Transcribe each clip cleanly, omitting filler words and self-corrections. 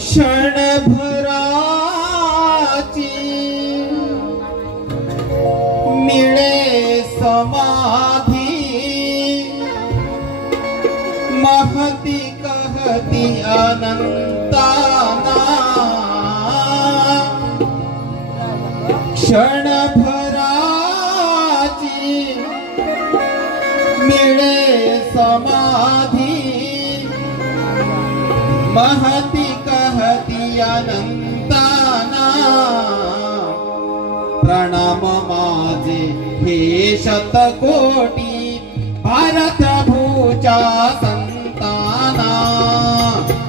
क्षणभराची मिळे समाधी महती कहती अनंताना क्षणभराची मिळे समाधी महती कहती अनंताना प्रणाम माझे हे शतकोटी भारत भूच्या संताना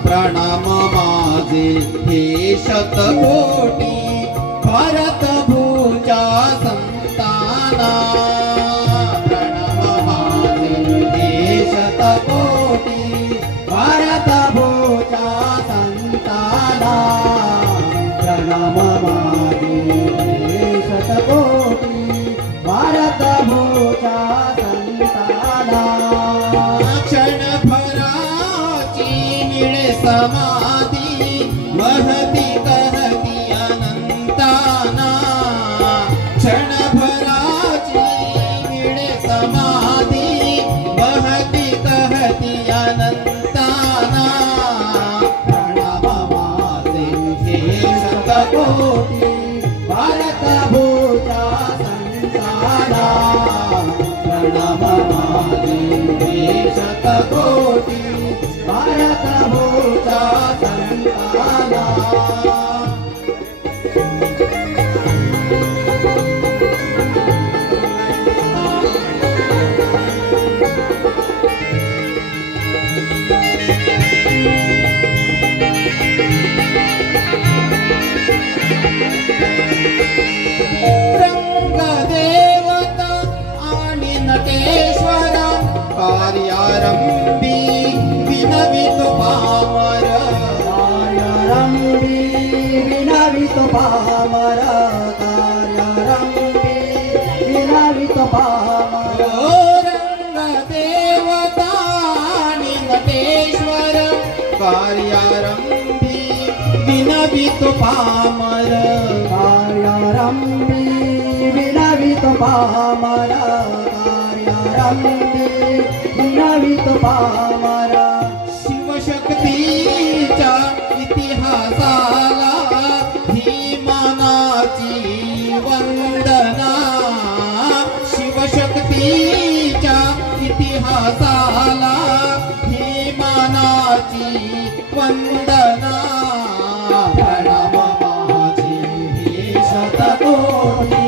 प्रणाम माझे हे शतकोटी भारत भूच्या संताना प्रणाम माझे हे शतकोटी भारत भूच्या संताना प्रणाम माझे हे शतकोटी भारत भूच्या संताना क्षणभराची मिळे समाधी महती कहती अनंताना क्षणभराची मिळे समाधी महती कहती अनंताना प्रणाम माझे हे शतकोटी भारत भूच्या संताना प्रणाम माझे हे शतकोटी भारत भूच्या संताना रंगदेवता आणि नटेश्वर कार्यारंभी विनवितो पामर कार्यारंभी विनवितो पामर कार्यारंभी विनवितो पामर रंगदेवता आणि नटेश्वर कार्यारंभी विनवितो पामर कार्यारंभी विनवितो पामर कार्यारंभी विनवितो पामर शिवशक्तीच्या इतिहासाला धीमानाची वंदना शिवशक्तीच्या इतिहासाला धीमानाची वंदना प्रणाम माझे हे शतकोटी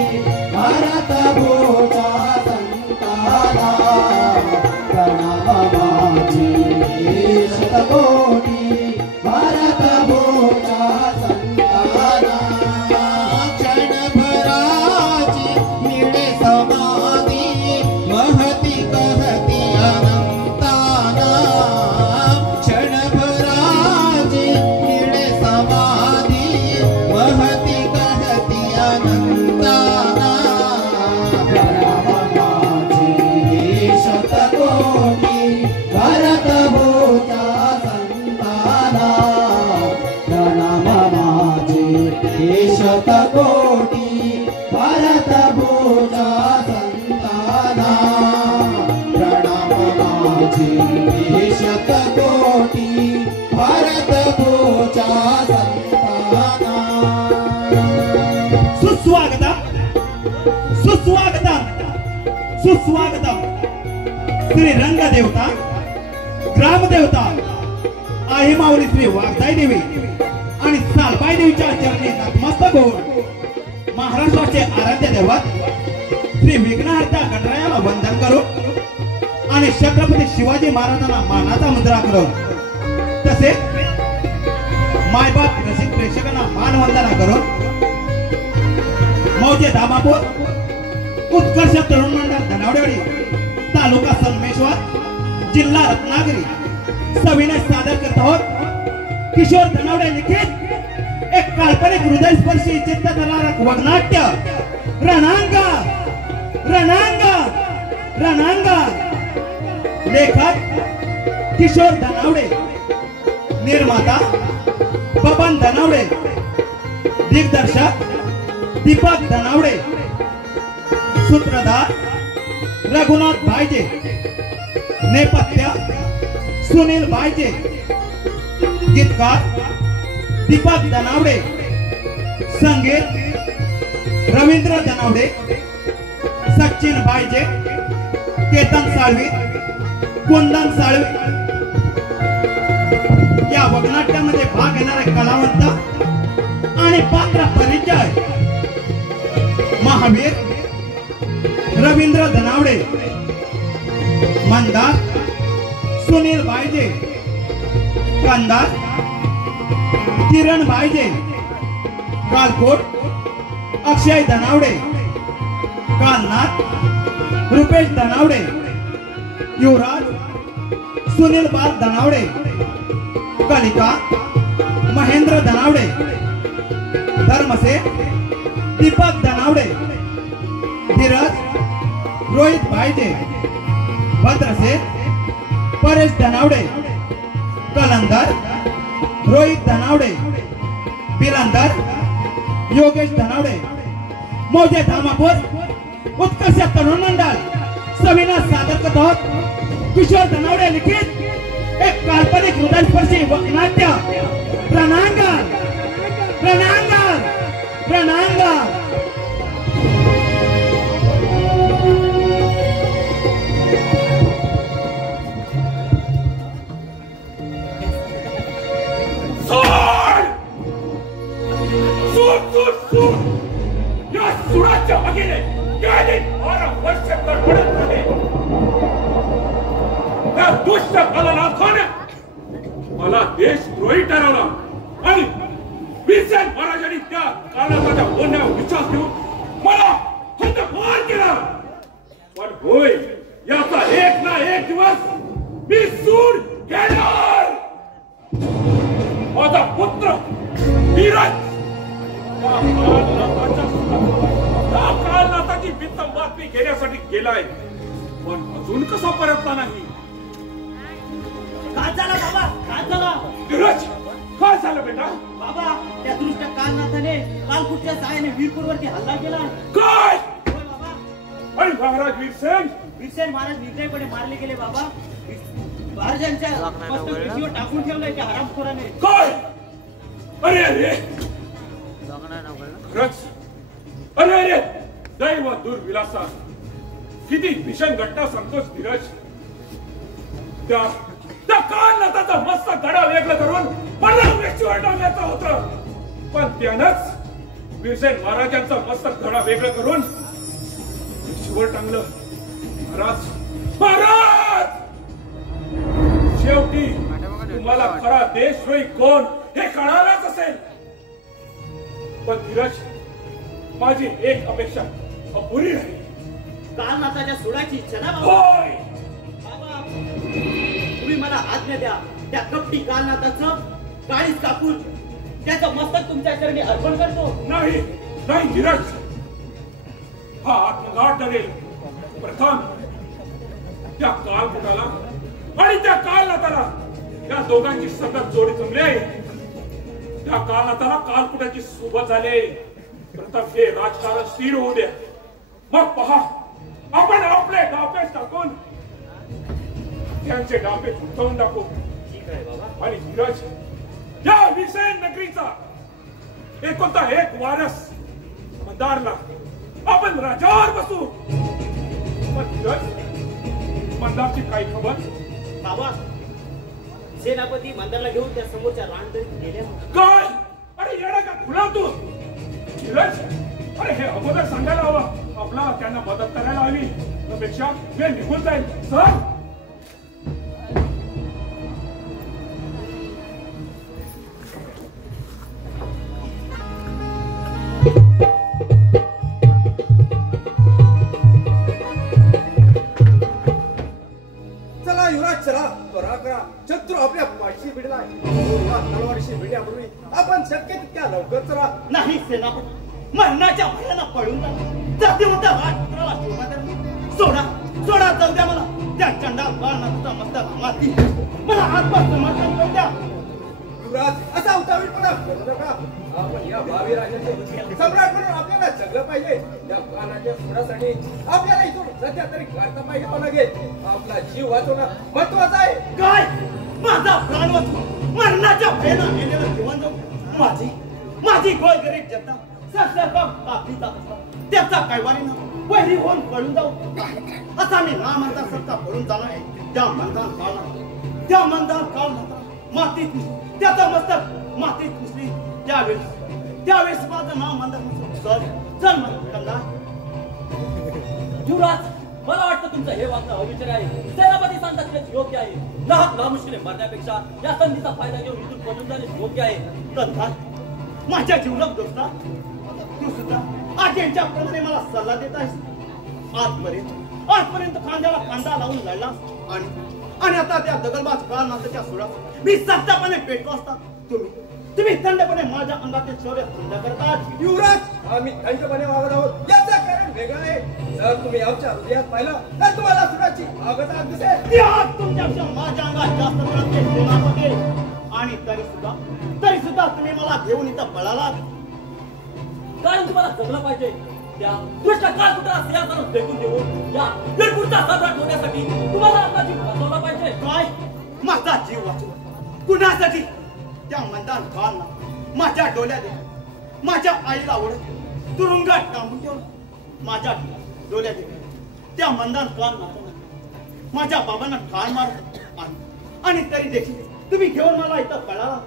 भारत भूच्या संताना प्रणाम माझे हे शतकोटी भारत भूच्या संताना क्षणभराची मिळे समाधी महती कहती अनंताना क्षणभराची मिळे समाधी महती कहती अनंताना प्रणाम माझे हे शतकोटी भारत भूच्या संताना प्रणाम माझे हे शतकोटी भारत भूच्या संताना प्रणाम माझे हे शतकोटी भारत भूच्या संताना सुस्वागतम सुस्वागतम सुस्वागतम श्री रंगदेवता ग्रामदेवता आई माऊली श्री वाघताई देवी आणि सालबाई देवीच्या चरणी नतमस्तक होऊन महाराष्ट्राचे आराध्य दैवत श्री विघ्नहर्ता गणरायाला वंदन करून आणि छत्रपती शिवाजी महाराजांना मानाचा मुद्रा करून तसेच मायबाप रसिक प्रेक्षकांना मानवंदना करून मौजे धामापूर उत्कर्ष तरुण मंडळ धनावडेवाडी तालुका संगमेश्वर जिल्हा रत्नागिरी सविनय सादर करत आहोत किशोर धनावडे लिखित एक काल्पनिक हृदयस्पर्शी चित्त धरणारक वगनाट्य रणांगा रणांगा रणांगा लेखक किशोर धनावडे निर्माता बबन धनावडे, दिग्दर्शक दीपक धनावडे, सूत्रधार रघुनाथ भाईजे, नेपथ्य सुनील भाईजे, गीतकार दीपक धनावडे, संगीत रवींद्र धनावडे, सचिन भाईजे, केतन साळवी, कुंदन साळवी. या वगनाट्यामध्ये भाग घेणारे कलावंत आणि पात्र परिचय. महावीर रवींद्र धनावडे, मंदार सुनील भाईजे, कंदार किरण भाईजे, कालकोट अक्षय धनावडे, कालनाथ रुपेश धनावडे, युवराज सुनील बाल धनावडे, कलिका महेंद्र धनावडे, धर्मसे दीपक धनावडे, धीरज रोहित भाईजे, भद्रसे परेश धनावडे, कलंदर रोहित धनावडे, बिलंदर योगेश धनावडे. मौजे धामापूर उत्कर्ष तरुण मंडळ सविना सादर करत आहोत किशोर धनावडे लिखित एक काल्पनिक हृदयस्पर्शी वक्नाट्य प्रणांगण. प्रणांगण प्रणांगण. या सुराच्या आगीने गेली 12 वर्ष तडफडत राहिले. त्या दुष्ट कलनाथाने मला देशद्रोही ठरवला आणि बिरसेन महाराजांनी त्या कालनाथाच्या बोलण्यावर विश्वास ठेवून मला हद्दपार केला. पण होय, याचा एक ना एक दिवस मी सूर घेणार. माझा पुत्र धीरज कालनाथाची वित्तम बातमी घेण्यासाठी गेलाय, पण अजून कसा परतला नाही. काय झालं बाबा? काय झालं? धीरज, काय झालं बेटा? बाबा, त्या दृष्ट कालनाथाने कालकुटच्या साहाय्याने वीरपूरवरती हल्ला केला. काय? होय बाबा. आणि महाराज वीरसेन? वीरसेन महाराज निर्दयपणे मारले गेले बाबा. महाराजांच्या मस्तक पेशीवर टाकून ठेवलंय त्या हरामखोराने. काय? अरे अरे, खरंच? अरे अरे, दैव दुर्विलासा. किती भीषण घटना सांगतोस धीरज. त्या कालनाथाचा मस्तक गडा वेगळं करून मला वेशीवर टाकण्याचं होतं, पण त्यानंच वीरसेन महाराजांचं मस्तक गडा वेगळं करून वेशीवर टांगलं. महाराज, महाराज, शेवटी तुम्हाला खरा देशद्रोही कोण हे कळालंच असेल. पण धीरज, माझी एक अपेक्षा अपुरी राहिली. कालनाथाच्या सोडायची इच्छा ना बाबा? होय बाबा, तुम्ही मला आज्ञा द्या. त्या कपटी कालनाथाचं काळीच कापून त्याचं मस्तक तुमच्या चरणी अर्पण करतो. नाही नाही धीरज, हा आत्मघात ठरेल. प्रथम त्या कालकुटाला आणि त्या कालनाथाला, त्या दोघांची सतत जोडी जमली आहे. त्या कालनाथाला कालकुटाची सोबत झाले. प्रथम हे राजकारण स्थिर होऊ द्या, मग पहा आपण आपले डापेच टाकून त्यांचे डापेच उठवून टाकू. ठीक आहे बाबा. आणि धीरज, या वीरसेन नगरीचा एकोणता एक वारस मंदारला आपण राजावर बसू. पण धीरज, मंदारची काही खबर? बाबा, सेनापती मंदारला घेऊन त्या समोरच्या रानदरीत गेल्या. काय? अरे येडा का खुला तू धीरज? अरे हे अगोदर सांगायला हवं. आपला त्यांना मदत करायला हवी. त्यापेक्षा वेळ निघून जाईल. सर, चला युवराज, चला त्वरा करा. शत्रू आपल्या पाठशी भिडलाय. तलवारीशी भिडण्यापूर्वी आपण शक्य तितक्या लवकर चला. नाही सेनापती, मरणाच्या भयाला पळून जाते होता राजपुत्राला शोभा धरली. सोडा सोडा, जाऊ द्या मला. त्या चंडाल कालनाथाचा मस्तक माती मला हातपास समर्पण करू द्या. युवराज, असा उतावळा बावीपणा करू नका. आपण या भावी राजाचे सम्राट म्हणून आपल्याला जगलं पाहिजे. या प्राणाच्या सुरासाठी आपल्याला इथून सध्या तरी काढता पाहिजे लागेल. आपला जीव वाचवणं महत्वाचं आहे. काय माझा प्राण वाचून मरणाच्या भयानं गेलेलं जीवन जाऊ माझी गोरगरीब जनता सरसकट कापली जात असतात. त्याचा काय वारी ना वैरी होऊन पळून जाऊ असा मी ना म्हणता सत्ता पळून जाणार आहे. त्या मंदान काळ मातीत त्याचं मस्तक मातीत घुसली. त्यावेळेस माझं नाव मंदार चल कंदा. युवराज, मला वाटतं तुमचं हे वागणं अविचार आहे. सेनापती सांगतात तेच योग्य आहे. लहान मुश्किले मरण्यापेक्षा या संधीचा फायदा घेऊन इथून पळून जाणे योग्य आहे. कंदा, माझ्या जीवनात दोस्ता तू सुद्धा आज यांच्याप्रमाणे मला सल्ला देत आहेस. आजपर्यंत खांद्याला खांदा लावून लढलास आणि आता त्या दगलबाज काळनाथाच्या सुरात मी सत्तापणे पेटलो असता तुम्ही थंडपणे माझ्या अंगातील शौर्य थंड करतात. युवराज, आम्ही थंडपणे वागत आहोत याचं कारण वेगळं आहे. जर तुम्ही आमच्या हृदयात पाहिलं तर तुम्हाला सुराची आगत आग दिसेल. ती आग तुमच्यापेक्षा माझ्या अंगात जास्त मिळते सेनापती. आणि तरी सुद्धा तुम्ही मला घेऊन इथं पळालात. कारण तुम्हाला जगलं पाहिजे. त्या दुष्ट काळकुटाला सिंहासनावर फेकून देऊन या लडकुटचा सम्राट होण्यासाठी तुम्हाला आपला जीव वाचवला पाहिजे. काय माझा जीव वाचवला कुणासाठी? त्या मंदान खानला माझ्या डोळ्यात माझ्या आईला ओढत तुरुंगात टांबून ठेवलं. माझ्या डोळ्यात त्या मंदान खान माझ्या बाबांना ठाण मारत आणि तरी देखील तुम्ही घेऊन मला इथं कळाला.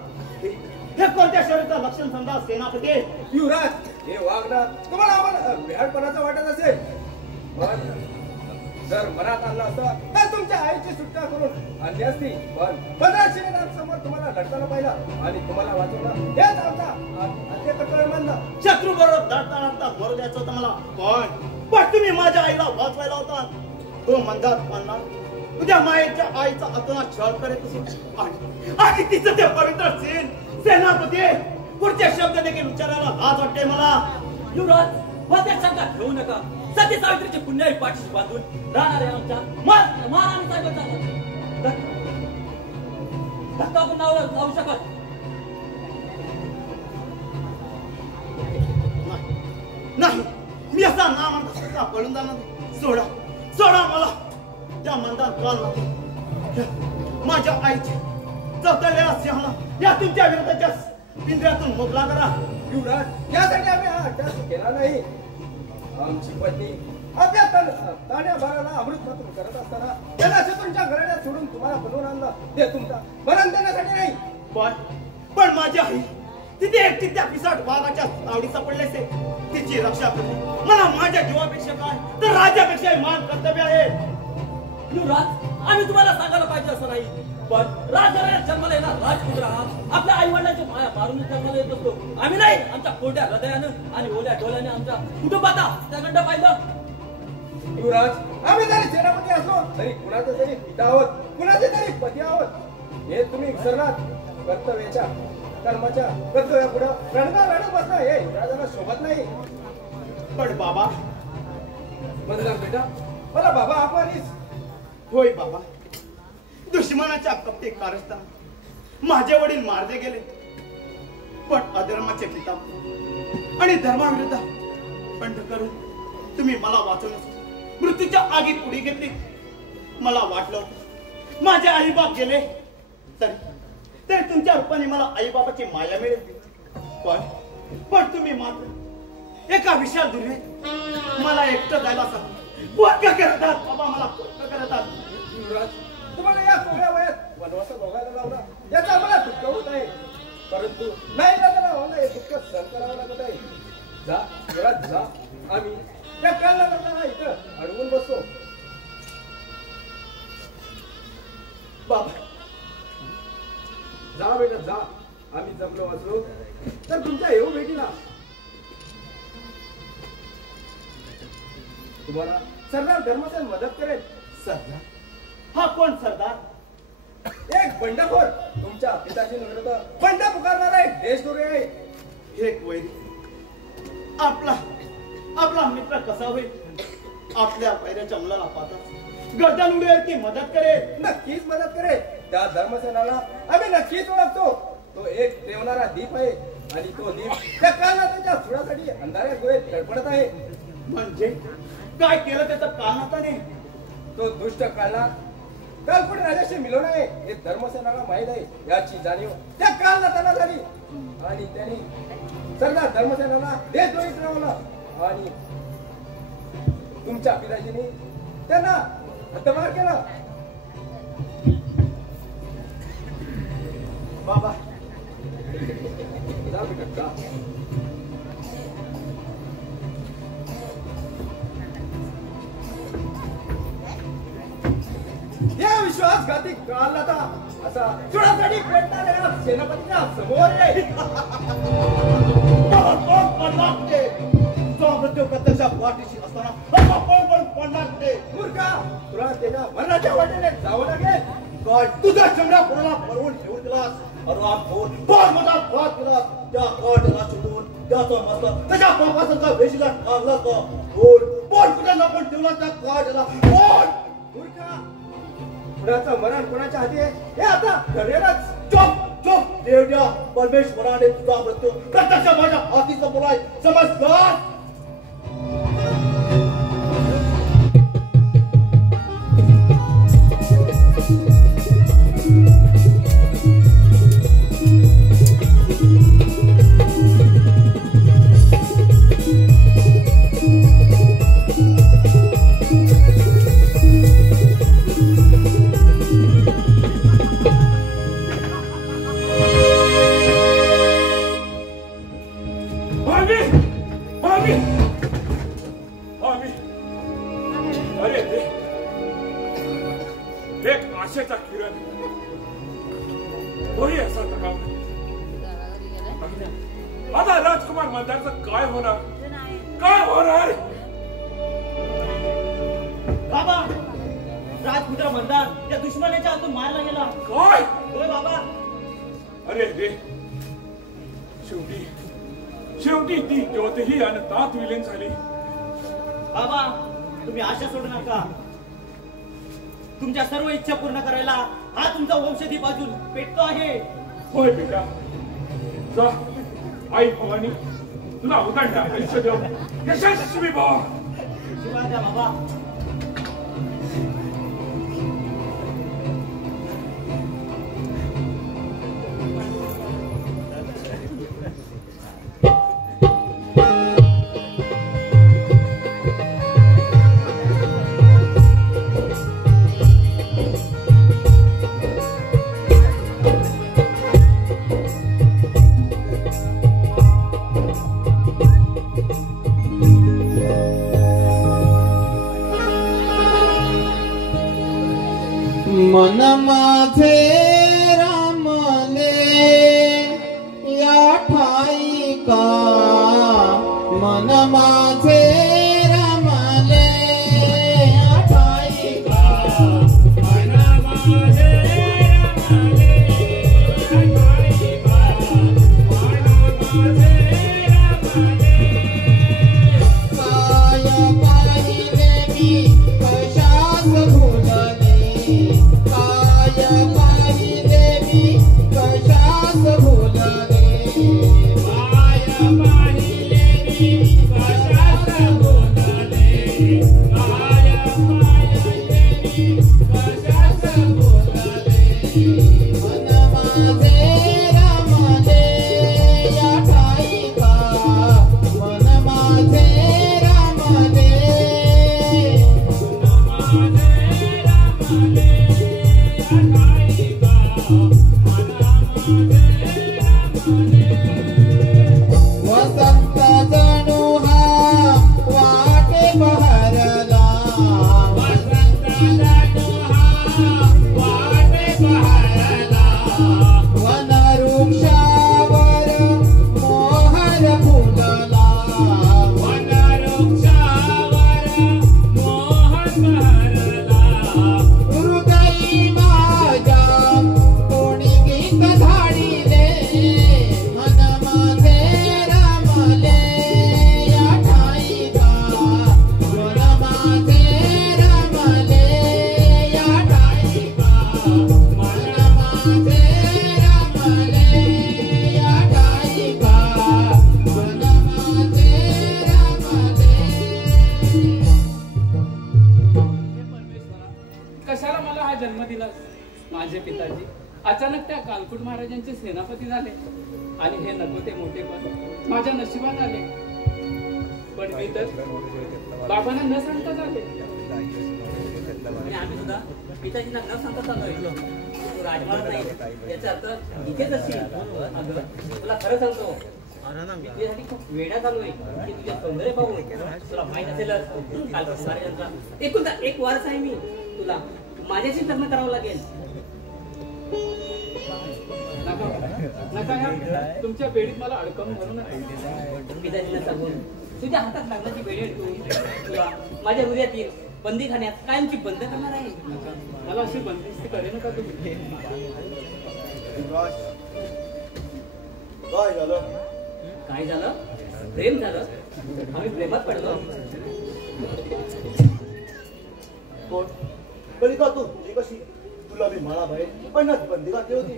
हे कोणत्या शरीराचं लक्षण समजा सेनापती? युवराज, हे वागणं तुम्हाला आम्हाला भ्याडपणाचं वाटत असेल. जर मनात आणलं असतं तर तुमच्या आईची सुटका करून आणली असती. पण 15 शिलेदारांसमोर तुम्हाला लढताना पाहिलं आणि तुम्हाला वाचवलं हेच आमचा अंत्य कर्तव्य मानलं. शत्रू बरोबर लढता मरू द्यायचं होतं मला. पण तुम्ही माझ्या आईला वाचवायला होता. तो मंदात मानला तुझ्या मायेच्या आईचा अतोना छळ करीत असे आणि तिचं ते पवित्र सेनापती पुढचे शब्द देखील विचारायला लाज वाटते मला. युवराज, मध्ये शंका घेऊ नका. सती सावित्रीची पुण्याई पाठीशी बांधून राहणाऱ्या आमच्या महाराणी साहेबांचा धक्का पण लावू शकत नाही. मी असा ना म्हणता पळून जाणार. सोडा मला. त्या मंदार काल माझ्या आईच्या चौथळलेला सिंहाला या तुमच्या विरोधाच्या पिंजऱ्यातून मोकळा करा. युवराज, यासाठी आम्ही हा अभ्यास केला नाही. आमची पत्नी आपल्या ताण्याभराला अमृत मात्र करत असताना त्याला शत्रूंच्या घराण्यात सोडून तुम्हाला बनवून आणलं. ते तुमचा मरण देण्यासाठी नाही. पण माझी आई तिथे एकटी त्या पिसाट वाघाच्या तावडी सापडल्याचे तिची रक्षा करणे मला माझ्या जीवापेक्षा काय तर राज्यापेक्षा मान कर्तव्य आहे. युवराज, आम्ही तुम्हाला सांगायला पाहिजे असं नाही. पण राजघराण्यात जन्माला येणार राजपुत्र आहात. आपल्या आई वडिलांची माया मारून जन्माला येत असतो. आम्ही नाही. आमच्या कोरड्या हृदयानं आणि ओल्या डोळ्याने आमच्या कुटुंबाचा हत्याकांड पाहिलं. युवराज, आम्ही जरी सेनापती असलो तरी कुणाचे तरी पिता आहोत, कुणाचे तरी पती आहोत. हे तुम्ही विसरणार. कर्तव्याच्या कर्माच्या कर्तव्यापुढे रडत बसणं हे युवराजांना शोभत नाही. पण बाबा मंदार बेटा, मला बाबा आपणच. होय बाबा, दुश्मनाच्या कपटे कारस्थान माझे वडील मारले गेले. पण अधर्माचे पिता आणि धर्माविरुद्ध बंड करून तुम्ही मला वाचवण्यासाठी मृत्यूच्या आगीत उडी घेतली. मला वाटलं माझे आई बाप गेले तरी तुमच्या रूपाने मला आई बाबाची माया मिळेल. पण तुम्ही मात्र एका विशाल दुर्वेत मला एकटं जायला सांग करतात. बाबा मला करतात. युवराज, तुम्हाला या कोवळ्या वयात वनवास भोगायला लावला याचा आम्हाला दुःख होत आहे. परंतु नाही लागला होणं हे दुःख सहन करावं लागत आहे. जा युवराज, जा. आम्ही या काळाला इथं अडवून बसतो. बाबा जा बेटा, जा. आम्ही जमलो वाचलो तर तुमच्या येऊ भेटीला तुम्हाला सरदार धर्मसेन मदत करेल. सरदार? हा कोण सरदार? एक बंडखोर तुमच्या पिताची नजरेत बंड पुकारणारा एक देशद्रोही आहे. एक वैरी आपला मित्र कसा होईल? आपल्या वैऱ्याच्या मुलाला पाहता गर्दन उडेल की मदत करेल. नक्कीच मदत करेल. त्या धर्मसेनाला आम्ही नक्कीच ओळखतो. तो एक तेवणारा दीप आहे आणि तो दीप त्या कालनाथाच्या सुडासाठी अंधाऱ्या गुहेत तडफडत आहे. म्हणजे काय केलं त्याचं कालनाथाने? तो दुष्ट कालनाथ कालकुट राजाशी मिळवून आहे हे धर्मसेनाला माहीत आहे. याची जाणीव त्या कालनाथाला झाली आणि त्यांनी सरदार धर्मसेनाला देशद्रोही ठरवलं आणि तुमच्या पिताजींनी त्यांना हद्दपार केलं. बाबा जा बेटा जा. या विश्वासघाती कालनाथा असा चुडासाठी पेटणाऱ्या सेनापतीच्या समोर आहे. मृत्यू प्रत्यक्ष पाठीशी असताना मूर्खा तुला त्याच्या मरणाच्या वाटेने जावं लागेल. काय तुझ्या चमड्या पोराला पळवून ठेवून दिलास. अरुण फार मोठा घात केलास. त्या काठला सुटून त्याचा मस्तक त्याच्या पापाचा वेशीला टांगला का? बोल बोल कुठे लपून ठेवला त्या काठला? बोल मूर्खा कुणाचं मरण कोणाच्या हाती आहे हे आता ठरेलच. चुप चुप देवड्या परमेश्वराने तुझा मृत्यू प्रत्यक्ष माझ्या हातीचा बोलाय समजदार. आशेचा किरण तोही असा दगावला. आता राजकुमार मंदारचं काय होणार? काय होणार? बाबा राजपुत्र मंदार त्या दुश्मनाच्या हातून मारला गेला. काय? होय बाबा. अरे रे शेवटी ती ज्योतही अनंतात विलीन झाली. बाबा तुम्ही आशा सोडू नका. तुमच्या सर्व इच्छा पूर्ण करायला हा तुमचा वंशधी बाजून पेटतो आहे. होय बेटा जा. आई भवानी तुला उदंड आयुष्य देव. यशस्वी भाव. शिवाय द्या बाबा. अचानक त्या कालकुट महाराजांचे सेनापती झाले आणि हे नको ते मोठेपण माझ्या नशिबात आले. पण मी तर बाबांना न सांगता झाले. आणि आम्ही सुद्धा पिताजींना न सांगता चाललोय. तू राजमार्ग नाही याचा अर्थ इथेच असशील. अगं तुला खरं सांगतो, तुझ्यासाठी खूप वेडा चालू आहे की तुझे सौंदर्य पाहून. तुला माहित असेलच कालकुट महाराजांचा एकुलता एक वारस आहे मी. तुला माझ्याशी लग्न करावं लागेल. नका या तुमच्या बेडीत मला अडकवून धरू नका. पिताजींना सांगून तुझ्या हातात लागण्याची वेळ तुला माझ्या हृदयातील बंदीखान्यात कायमची बंद करणार आहे. मला अशी बंदिस्ती करे नका तुम्ही. काय झालं? काय झालं? प्रेम झालं. आम्ही प्रेमात पडलो. कोण? कलिका तू तुझी कशी? तुला मी मला बाहेर पण बंदी घातली होती.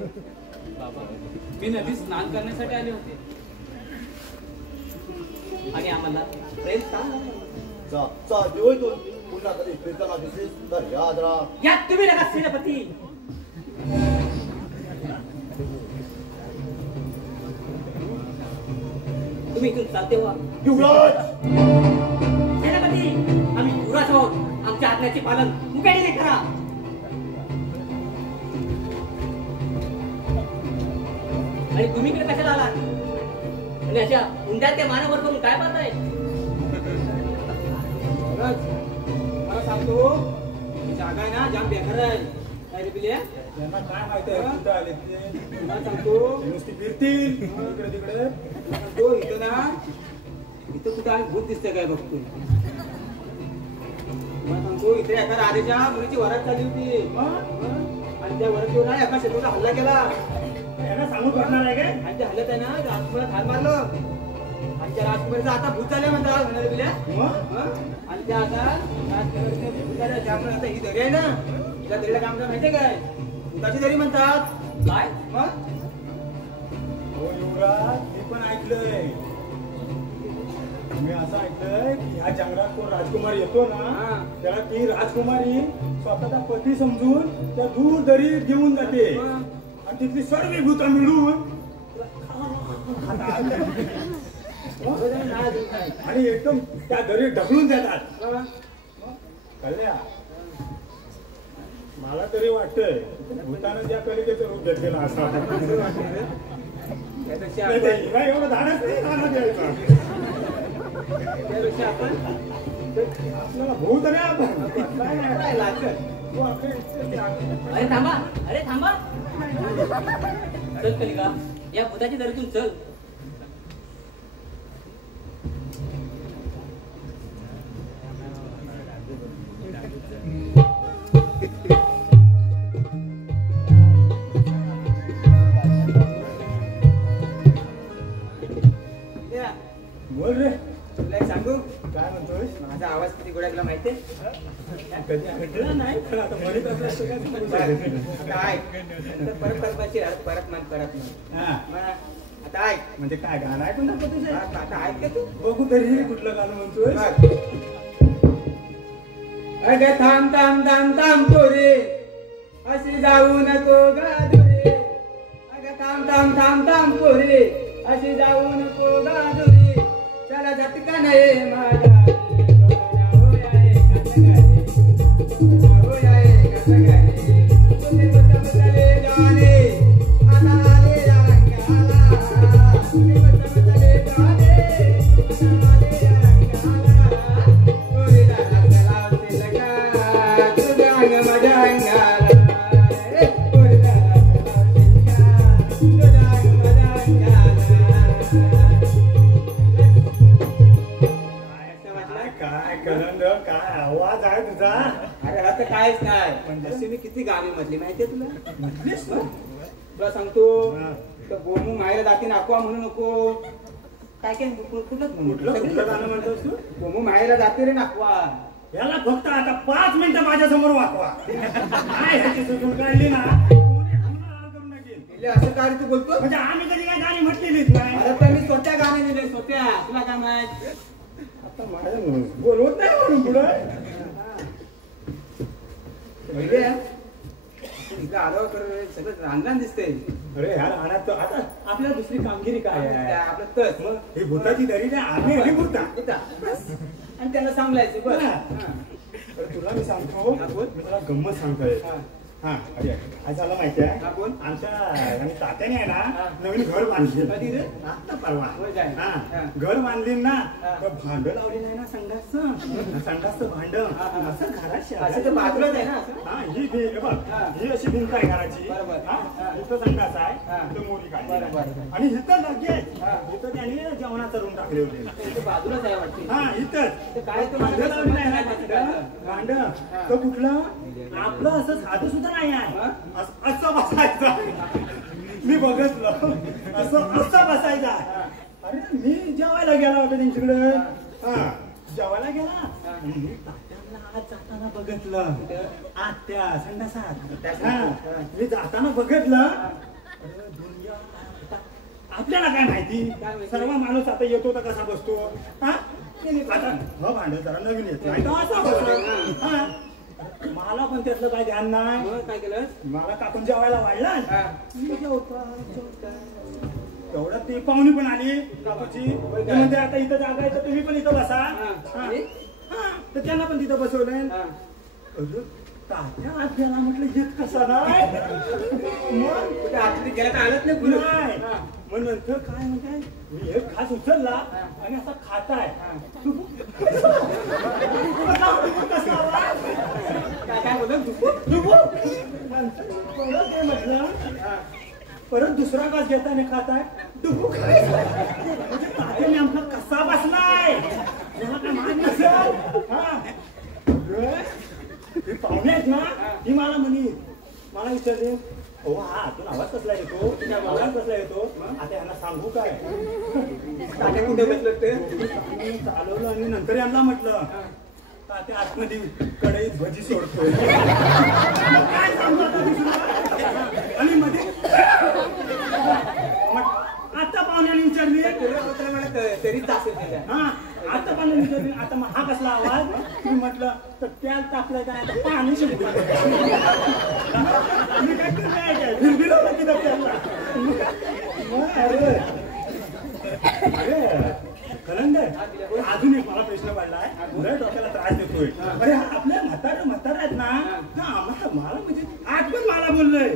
बाबा मी नदी स्नान करण्यासाठी आले होते आणि आम्हाला प्रेम सांग. जा जा देवतून पुन्हा कधी फिरताना दिसलीस तर याद राहा. यात तुम्ही नका सेनापती. तुम्ही इथून चालते व्हा. युवराज सेनापती आम्ही युवराज आहोत. आमच्या आज्ञेचे पालन मुकाटीने करा. आणि तुम्ही इकडे कशाला आलात? आणि अशा उंड्यात त्या मानवावर करून काय पाहताय? मला सांगतो ही जागा आहे ना जाम बेकार आहे. काय रे पिल्या? त्यांना काय माहिती आहे कुठं आले ते? मला सांगतो नुसती फिरतील इकडे तिकडे. तो इथं ना इथं कुठं आणि भूत दिसतंय काय बघतो. मला सांगतो इथे एका राजाच्या मुलीची वरात चालली होती. आणि त्या वरातीवर ना एका शेतूला हल्ला केला. यांना सांगू करणार आहे काय? आणि त्या हल्ल्यात आहे ना राजकुमारात हात मारलं. आणि त्या राजकुमारीचा आता भूत झाले म्हणतात म्हणाले बिल्या. आणि त्या आता राजकुमारीच्या भूत झाल्या. त्यामुळे आता ही दरी आहे ना तिला दरीला काम माहितीये काय? भूताची दरी म्हणतात. काय? मग हो युवराज मी पण ऐकलंय. मी असं ऐकलंय की ह्या जंगलात कोण राजकुमार येतो ना त्याला ती राजकुमारी स्वतःचा पती समजून त्या दूर दरी घेऊन जाते आणि तिथली सर्व भूत मिळून आणि एकदम त्या दरी ढकलून देतात. कळल्या? मला तरी वाटतंय भूतानं त्या कलिकेचं रूप घेतलेलं असं त्यापेक्षा एवढं धाडच नाही राहणार द्यायचा. त्यापेक्षा आपण आपल्याला भूत नाही आपण काय लागतं. अरे थांबा. अरे थांबा. चल कलिका या भूताची दरीतून चल. बोल रे. तुला एक सांगू काय म्हणतोय? माझा आवाज किती गोळा तुला माहितीये? कधी ऐकलं नाही पण आता म्हणत असलं आता ऐक. तर परत कल्पाची परत म्हण. आता ऐक. म्हणजे काय गाणं ऐकून दाखवतोय? आता ऐक का तू? बघू तरी कुठलं गाणं म्हणतोय. अगं थांब थांब थांब थांब पोरे अशी जाऊ नको गादुरे. अगं थांब थांब थांब थांब पोरे अशी जाऊ नको गादुरे. चला झटका नाही माझा काय आवाज आहे तुझा? अरे आता कायच नाही पण जशी मी किती गाणी म्हटली माहितीये तुला? तुला सांगतो तर गोमू मायला जाती नाकवा म्हणू नको. काय काय कुठलं गाणं म्हणतोस तू? गोमू मायला जाते रे नाकवा. याला फक्त आता 5 मिनिटं माझ्या समोर वाकवा. काय ह्याची सुटून काढली ना करून टाकेल. असं काय तू बोलतो? म्हणजे आम्ही कधी काय गाणी म्हटलेलीच नाही. अरे पण मी स्वतः गाणे दिले स्वतः. तुला काय माहित? आता माझ्या बोलवत नाही म्हणून पुढं. इकडे आलो तर सगळं रांगण दिसतंय. अरे ह्या राहणार तर आता आपल्याला दुसरी कामगिरी काय आहे? आपलं तस मग ही भूताची दरी नाही, आम्ही ही भूता. आणि त्यांना सांगायचं बस. तर तुला मी सांगतो, मी तुला गंमत सांगतोय. हा अरे काय झालं माहिती आहे? आमच्या तात्याने आहे ना नवीन घर बांधले. आता परवा घर बांधली ना, तर भांड लावली नाही ना संडासचं भांड असं घरात बाजूलाच आहे ना. हा ही बघ, ही अशी भिंत आहे घराची. इथं संडास आहे, इथं मोरी काढली आणि इथं लगेच इथं त्याने जेवणाचा रूम टाकले होते. बाजूलाच आहे वाटते. हा इथंच काय भांड लावली नाही ना भांड. तर कुठलं आपलं असं साधं सुद्धा नाही आहे. असं बसायचं. मी बघितलं असं बसायचा. अरे मी जेवायला गेला होता त्यांच्याकडे. हा जेवायला गेला, तात्यांना आज जाताना बघितलं आत्या संडासात. मी जाताना बघितलं. दुनिया आपल्याला काय माहिती, सर्व माणूस आता येतो तर कसा बसतो. हा आता ह भांड जरा नवीन येत नाही असं बसतो. मला पण त्यातलं काय ध्यान नाही. काय केलं मला काकून जेवायला वाढला. तेवढ्यात ती पाहुणी पण आली काकूची. म्हणजे आता इथं जागा आहे तर तुम्ही पण इथं बसा. तर त्यांना पण तिथं बसवलंय. तात्या आत्याला म्हटलं येत कसा नाही. मग आतमध्ये गेला तर आलंच नाही. मग नंतर काय म्हणताय, मी एक खास उचलला आणि असा खाताय. काय बोलत म्हटलं परत दुसरा घास घेताना खाताय. म्हणजे तात्याने आमचा कसा बसलाय मला काय माहित नसेल. पाहुणे आहेत ना, ही मला मला विचारले, हो हा तुला आवाज कसला येतो, आवाज कसला येतो. आता यांना सांगू काय, तात्या कुठे बसलं ते चालवलं आणि नंतर यांना म्हटलं तात्या आतमध्ये कढईत भजी सोडतोय. काय सांगू आता दुसरं. आणि मध्ये आता पाहुण्याने विचारली तरीच असेल. हा आता पाहुण्याने विचारली, आता मग हा कसला आवाज. मी म्हटलं तर त्याला तापलं काय आता पाणी शिकतो. मी काय कलंदर अजून एक मला प्रश्न पडलाय. डोक्याला त्रास देतोय. अरे आपल्या म्हातारा आहेत ना, मला म्हणजे आज पण मला बोललोय.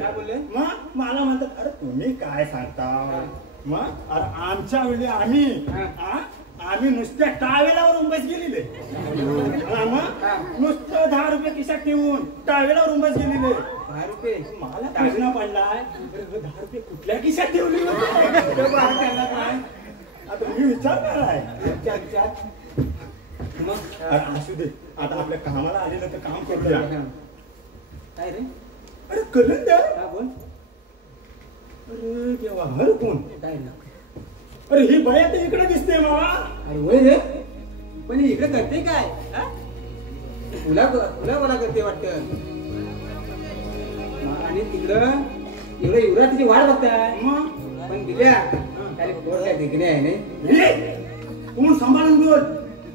मग मला म्हणतात अरे तुम्ही काय सांगता. मग अरे आमच्या वेळी आम्ही नुसत्या टावेलावर उंबस गेलेले. मग नुसतं 10 रुपये खिशात ठेवून टावेलावर उंबस गेलेले. 10 रुपये मला प्रश्न पडलाय, 10 रुपये कुठल्या खिशात ठेवले. आता मी विचारणार आहे. मग असू दे, आता आपल्या कामाला आलेलं तर काम करूया. काय रे. अरे कलंदर बोल. अरे देवा, हर कोण. काय अरे ही बाया तर इकडे दिसते मला. अरे होय रे, पण इकडे करते काय. तुला मला करते वाटत. आणि तिकडं एवढं युवराजची वाट बघताय. मग पण दिल्या काय देखणे आहे नाही. कोण सांभाळून बोल.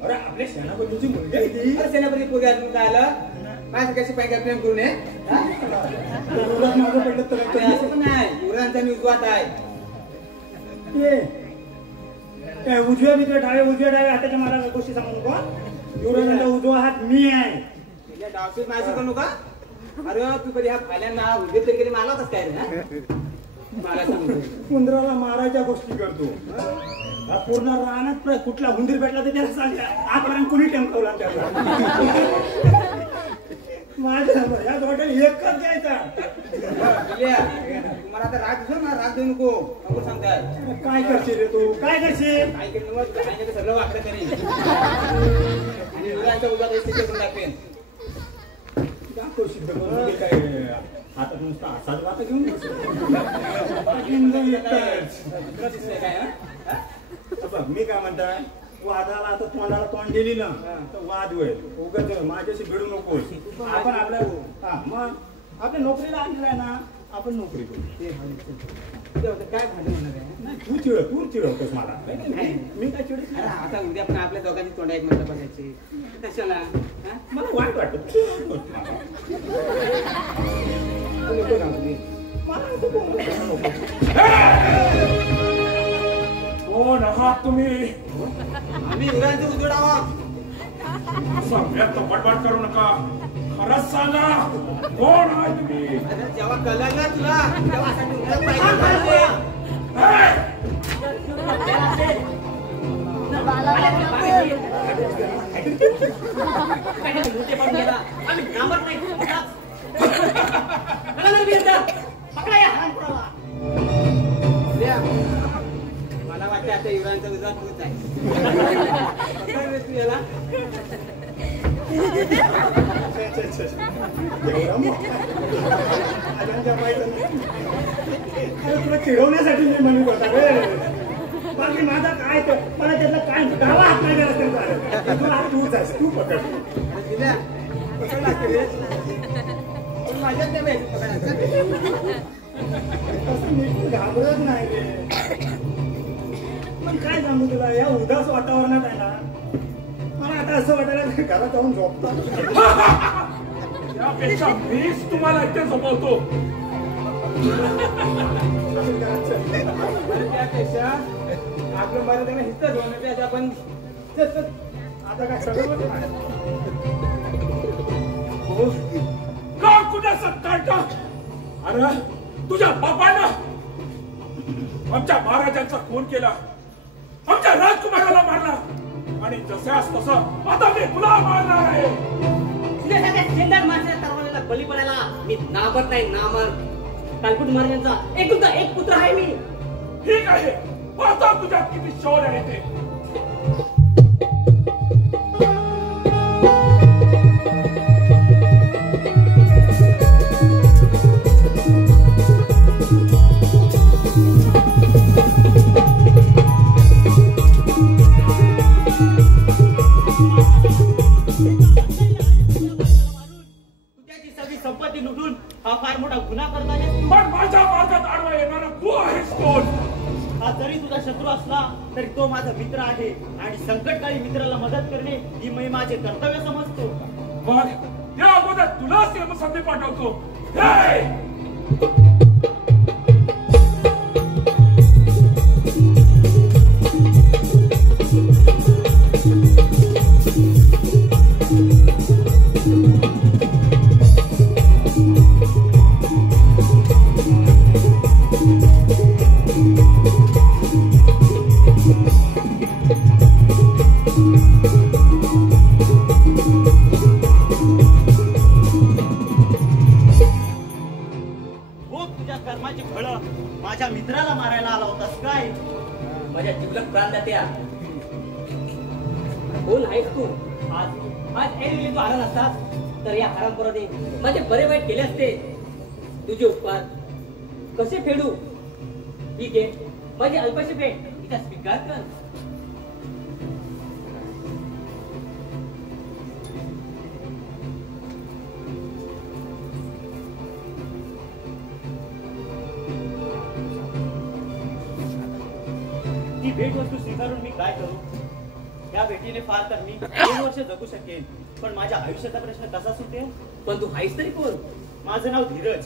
अरे आपल्या सेनापतीची मुलगी आहे ती. अरे सेनापती पोगे अजून काय आलं. माझ्या कशी पाहिजे प्रेम करू नये. युवराज मागं पडलं तर असं पण नाही. युवराजांचा मी उजवात आहे. उजव्या बिजव्या डाव्या हाताच्या मला गोष्टी सांगू नको. युवराजांचा उजवा हात मी आहे. तुझ्या डावशीत माझी करू नका. अरे तू कधी ह्या फाल्यांना उद्योग तरी कधी मारलाच काय रे. मला सांगतो उंदराला मारायच्या गोष्टी करतो. पूर्ण रानात कुठला हुंदीर भेटला तर त्याला सांग. आजपर्यंत कुणी टेमकवला त्याला. माझ्या या हॉटेल एकच द्यायचा. तुम्हाला आता राग दिसो ना, राग देऊ नको. नको सांगताय. काय करशील रे तू, काय करशील. काय केलं सगळं वाटलं तरी. आणि मुलांच्या उद्या करून टाकेन. दाखव सिद्ध करून. काय हातात नुसतं असाच वाटा घेऊन बघ. मी काय म्हणताय, वादाला आता तोंडाला तोंड दिली ना तर वाद होईल. उगाच माझ्याशी भिडू नकोस. आपण आपल्या मग आपल्या नोकरीला आणलाय ना, आपण नोकरी करू. काय भांडण होणार आहे. नाही तू चिडवतोस मला. मी काय चिडत. आता उद्या पण आपल्या दोघांची तोंडा एक म्हणता बघायची कशाला. मला वाईट वाटत. नको सांगू. मला असं बोलायला नको. कोण आहात तुम्ही? आम्ही युवराज उजडावा. असं व्यर्थ बडबड करू नका. खरंच सांगा, कोण आहे तुम्ही? जेव्हा कळलं ना तुला तेव्हा पाहिजे. मला वाटतं आता युवरांचा उजवा तूच आहे. तू याला तुला चिडवण्यासाठी मी म्हणत होता रे. बाकी माझा काय तर मला त्यातला काय गावा हात नाही गेला तरी चालेल. तुला तूच आहेस, तू पकड. दिल्या कसं लागतं माझ्यात नाही तसं मी घाबरत नाही रे. पण काय सांगू तुला, या उदास वातावरणात आहे ना, मला आता असं वाटायला घरात जाऊन झोपतो. त्यापेक्षा मीच तुम्हाला इथे झोपवतो. त्यापेक्षा आपलं मला त्यांना हिस्सा होण्यापेक्षा आपण आता काय सगळं का कुठे काढता? अरे तुझ्या बापानं आमच्या महाराजांचा खून केला, आमच्या राजकुमाराला मारला, आणि जशास तसं आता मी तुला मारणार आहे. तुझ्यासारख्या शेंगार माणसाच्या तरवारीला बली पडायला मी नामत नाही, नामत. कालकुट महाराजांचा एकुलता एक पुत्र आहे मी. ठीक आहे, आता तुझ्यात किती शौर्य आहे ते. संपत्ती लुटून हा फार मोठा गुन्हा करता येतो. पण माझ्या मार्गात आडवा येणारा तू आहेस कोण? हा जरी तुझा शत्रू असला तरी तो माझा मित्र आहे, आणि संकटकाळी मित्राला मदत करणे ही मी माझे कर्तव्य समजतो. मग त्या अगोदर तुला संधी पाठवतो. हे! कर्माची फळं माझ्या मित्राला मारायला आला होतास काय? माझ्या जिवलग प्राणदात्या, कोण आहेस तू? आज ऐन तू आला नसतास तर या हरामपुराने माझे बरे वाईट केले असते. तुझे उपकार कसे फेडू? ठीक आहे, माझे अल्पशी भेट तिचा स्वीकार कर. ती भेट वस्तू स्वीकारून मी काय करू? या भेटीने फार तर मी 2 वर्ष जगू शकेन, पण माझ्या आयुष्याचा प्रश्न कसा सुटेल? पण तू आहेस तरी कोण? माझं नाव धीरज.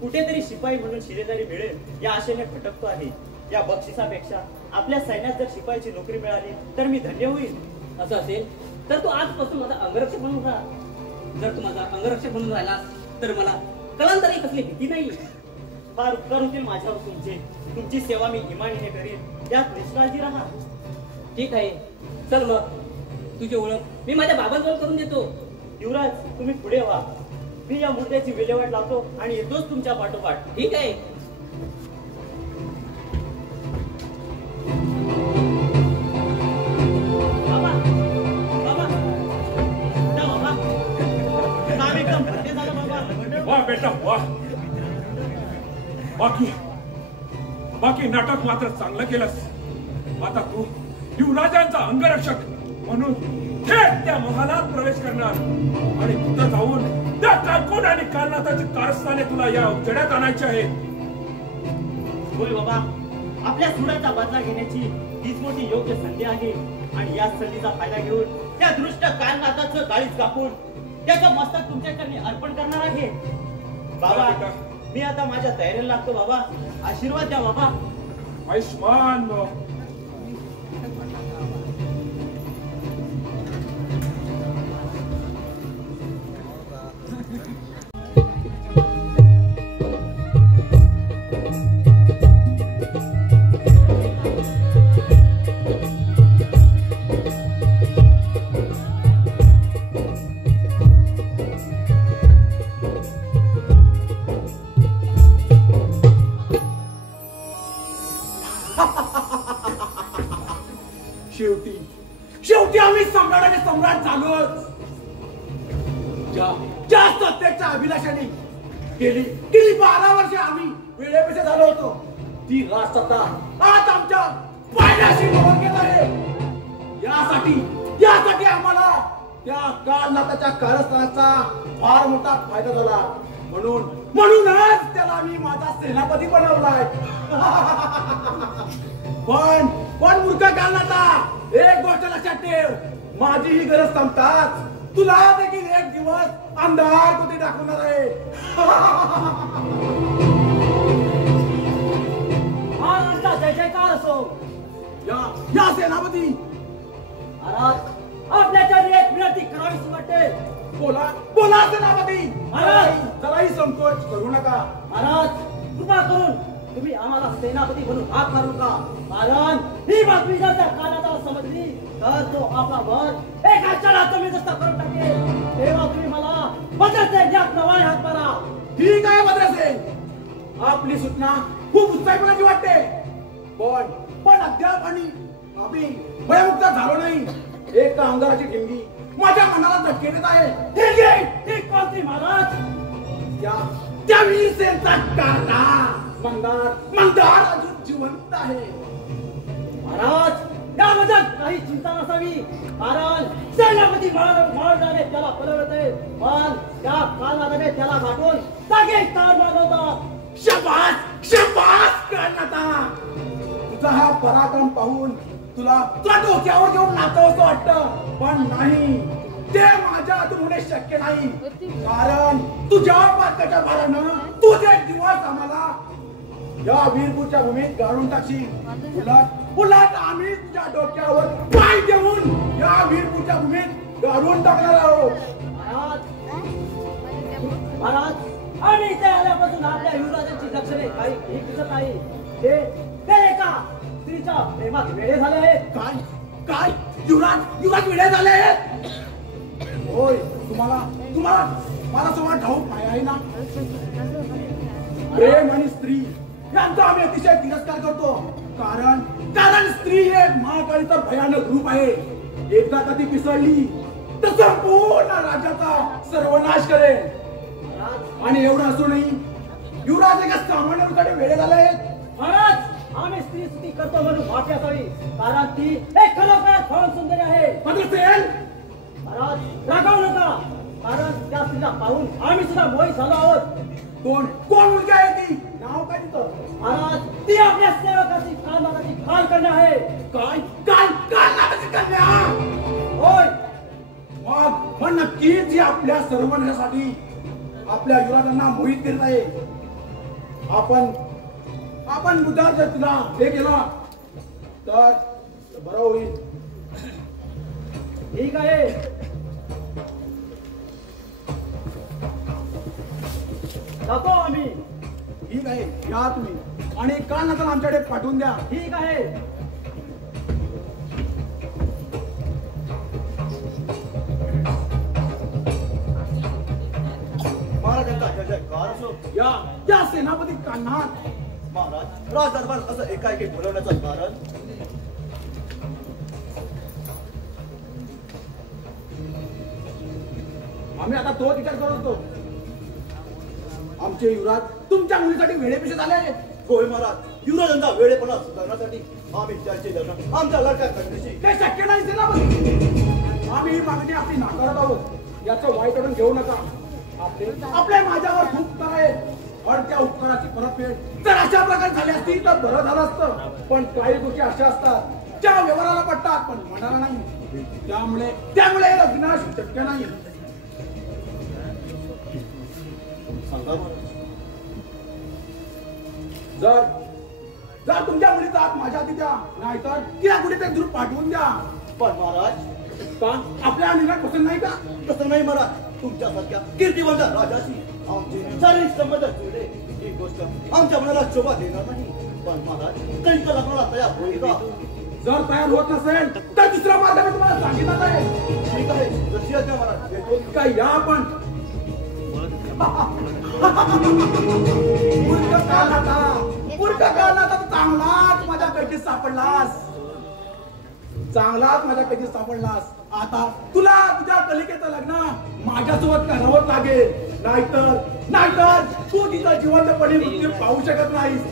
कुठेतरी शिपाई म्हणून शिलेदारी मिळेल या आशेने भटकतो आहे. या बक्षिसापेक्षा आपल्या सैन्यात जर शिपाईची नोकरी मिळाली तर मी धन्य होईल. असं असेल तर तू आजपासून माझा अंगरक्षक म्हणून राहा. जर तू माझा अंगरक्षक म्हणून राहिलास तर मला कलांतरी कसली भीती नाही. फार उपकार होतील माझ्यावर तुमचे. तुमची सेवा मी इमानीने करीन, त्यात निष्काळजी राहा. ठीक आहे, चल मग तुझी ओळख मी माझ्या बाबांजवळ करून देतो. युवराज, तुम्ही पुढे व्हा. मी या मुद्द्याची विल्हेवाट लावतो आणि येतोच तुमच्या पाठोपाठ. ठीक आहे. बाबा बाबा जा बाबा. काम एकदम भरते झालं बाबा. वाह बेटा वाह. बाकी नाटक मात्र चांगलं केलंस. आता तू युवराजांचा अंगरक्षक म्हणून थेट त्या महालात प्रवेश करणार आणि तिथं जाऊन त्या कालकोट आणि कालनाथाची कारस्थाने तुला या उजेडात आणायची आहेत. होय बाबा, आपल्या सुडाचा बदला घेण्याची हीच मोठी योग्य संधी आहे, आणि या संधीचा फायदा घेऊन त्या दृष्ट कालनाथाचं गाळीच कापून त्याचं मस्तक तुमच्याकडे अर्पण करणार आहे. बाबा मी आता माझ्या तयारीला लागतो बाबा. आशीर्वाद द्या बाबा. आयुष्मान शेवटी आम्ही सम्राटाचे सम्राट झालोच. ज्या सत्तेच्या अभिलाषाने गेली 12 वर्षे आम्ही वेळेपेक्षा झालो होतो, ती राजसत्ता आज आमच्या पायऱ्याशी घेऊन गेला आहे. यासाठी आम्हाला त्या काळनाथाच्या कारस्थानाचा फार मोठा फायदा झाला. म्हणूनच त्याला मी माझा सेनापती बनवलाय. पण मूर्ख काळनाथा, एक गोष्ट लक्षात ठेव, माझी ही गरज संपताच तुला देखील एक दिवस अंधार कुठे दाखवणार आहे. महाराजचा जय जयकार असो. या सेनापती, महाराज आपल्याच्यावर एक विनंती करावीशी वाटते. बोला सेनापती. महाराज जराही संकोच करू नका. महाराज कृपा करून तुम्ही आम्हाला सेनापती म्हणून हाक मारू नका. कारण ही बातमी जर त्या कानाला समजली तर तो आपला भर एका क्षणात तुम्ही जसा करून टाकेल. तेव्हा तुम्ही मला बदलते यात नवाने हात मारा. ठीक आहे बदलसे, आपली सूचना खूप उत्साहपणाची वाटते. पण अद्याप आम्ही भयमुक्त झालो नाही. एक अंगाराची ठिणगी माझ्या मनाला झटके देत आहे. ठीक कोणती महाराज? त्या वीरसेनचा काटा मंदार अजून जिवंत आहे. महाराज याबद्दल काही चिंता नसावी. कारण सेनापती महाराजाने त्याला पळवले, पण त्या काळनाथाने त्याला गाठून जागेच तार मागवतात. शाबास काळनाथा, तुझा हा पराक्रम पाहून तुला डोक्यावर घेऊन नाचवतो वाटतं, पण नाही, ते माझ्या हातून होणे शक्य नाही. कारण तुझ्या पाटकाच्या भारानं तूच एक दिवस आम्हाला या वीरपूरच्या भूमीत गाडून टाकशील. उलट आम्ही तुझ्या डोक्यावर पाय देऊन या वीरपूरच्या भूमीत गाडून टाकणार आहोत. महाराज आम्ही इथे आल्यापासून आपल्या युवराजांची लक्षणे काही ठीक दिसत नाही. ते एका स्त्रीच्या प्रेमात वेडे झाले आहेत. काय युवराज वेडे झाले आहेत? होय, तुम्हाला मला सोबत ठाऊक आहे ना. प्रेम आणि स्त्री यांचा आम्ही अतिशय तिरस्कार करतो. कारण स्त्री एक महाकाळीचा भयानक रूप आहे. एकदा कधी पिसळली तर संपूर्ण राज्याचा सर्वनाश करेल. आणि एवढं असूनही युवराज एका सामान्य लोकांनी वेडे झाले आहेत. महाराज आम्ही स्त्री स्तुती करतो म्हणून माफी असावी. कारण ती एक खरोखर फार सुंदर आहे. महाराज रागावू नका. कारण त्या स्त्रीला पाहून आम्ही सुद्धा मोहित झालो आहोत. कोण मुलगी आहे ती? नाव काय तिचं? महाराज ती आपल्या सेवकाची काळनाथाची खाल कन्या आहे. काळनाथाची कन्या? होय. मग नक्कीच आपल्या सर्वांसाठी आपल्या युवराजांना मोहित करीत आहे. आपण मुद्दा जर तिला हे केला तर बरं होईल. ठीक आहे. जातो आम्ही. ठीक आहे, या तुम्ही. आणि काळनाथाला आमच्याकडे पाठवून द्या. ठीक आहे. महाराजांचा जय जयकार असो. या सेनापती काळनाथ. महाराज राज दरबार असं एकाएकी बोलवण्याचं कारण? आम्ही आता तो विचार करत होतो. आमचे युवराज तुमच्या मुलीसाठी वेळेपेशे झाले आहेत. होय महाराज, युवराजांचा वेळेपणा सुधारण्यासाठी आम्ही त्यांचे लग्न आमच्या लडक्या करण्याची काही शक्य नाही सेनापती. आम्ही ही मागणी आपली नाकारत आहोत. याचं वाईट वाटून घेऊ नका. आपल्या माझ्यावर खूप उपकार आहेत. पण त्या उपकाराची परतफेड जर अशा प्रकारे झाली असती तर बरं झालं असतं. पण काही गोष्टी अशा असतात ज्या व्यवहाराला पडतात पण मनाला नाही. त्यामुळे लग्नास शक्य नाही. सांगा जर जर तुमच्या मुलीचा हात माझ्या हाती द्या, नाहीतर तिला कुठेतरी दूर पाठवून द्या. पण महाराज का आपल्या निर्णय पसंत नाही का? तसं नाही महाराज. तुमच्यासारख्या कीर्तिवंत राजाशी आमचे शारीरिक संबंध जुळले ही गोष्ट आमच्या मनाला शोभा देणार नाही. पण महाराज कलिका लग्नाला तयार होईल का? जर तयार होत नसेल तर दुसरा मार्ग मी तुम्हाला सांगितलं आहे. ठीक आहे, जशी आज्ञा महाराज. येतो काय या आपण मूर्ख काला तर चांगलाच माझ्याकडे सापडलास. चांगलाच माझ्याकडे सापडलास. आता तुला तुझ्या कलिकेचं लग्न माझ्यासोबत करावंच लागेल. नाहीतर तू तिचा जिवंतपणे मृत्यू पाहू शकत नाहीस.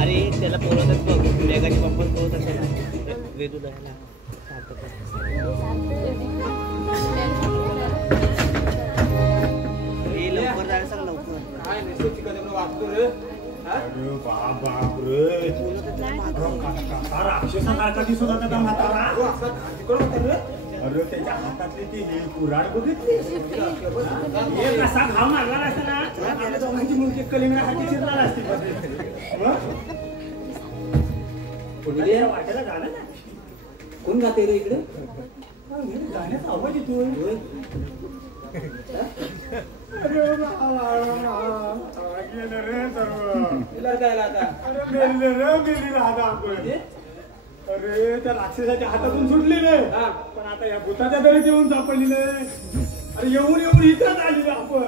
अरे त्याला बोलतच बघ, मेघाची पप्पा बोलत असेल वेदू द्यायला लवकर जायला सांग लवकर. काय निश्चित कधी वाचतो रे. राक्षसासारखा दिसत होता का म्हातारा? अरे त्याच्या हातातली ती कुऱ्हाड बघितली? कसा घाव मारला असता ना, आपल्या दोघांची मुलगी कलिंगडासाठी शिरला असती. वाटायला झालं ना. कोण गाते रे इकडे? गाण्याचा आवाज येतोय. गेलं रे सर्व. मेली राहता आपण. अरे त्या राक्षसाच्या हातातून सुटली रे. पण आता या भूताच्या दरीत येऊन सापडली रे. अरे येऊन इथंच आली आपण.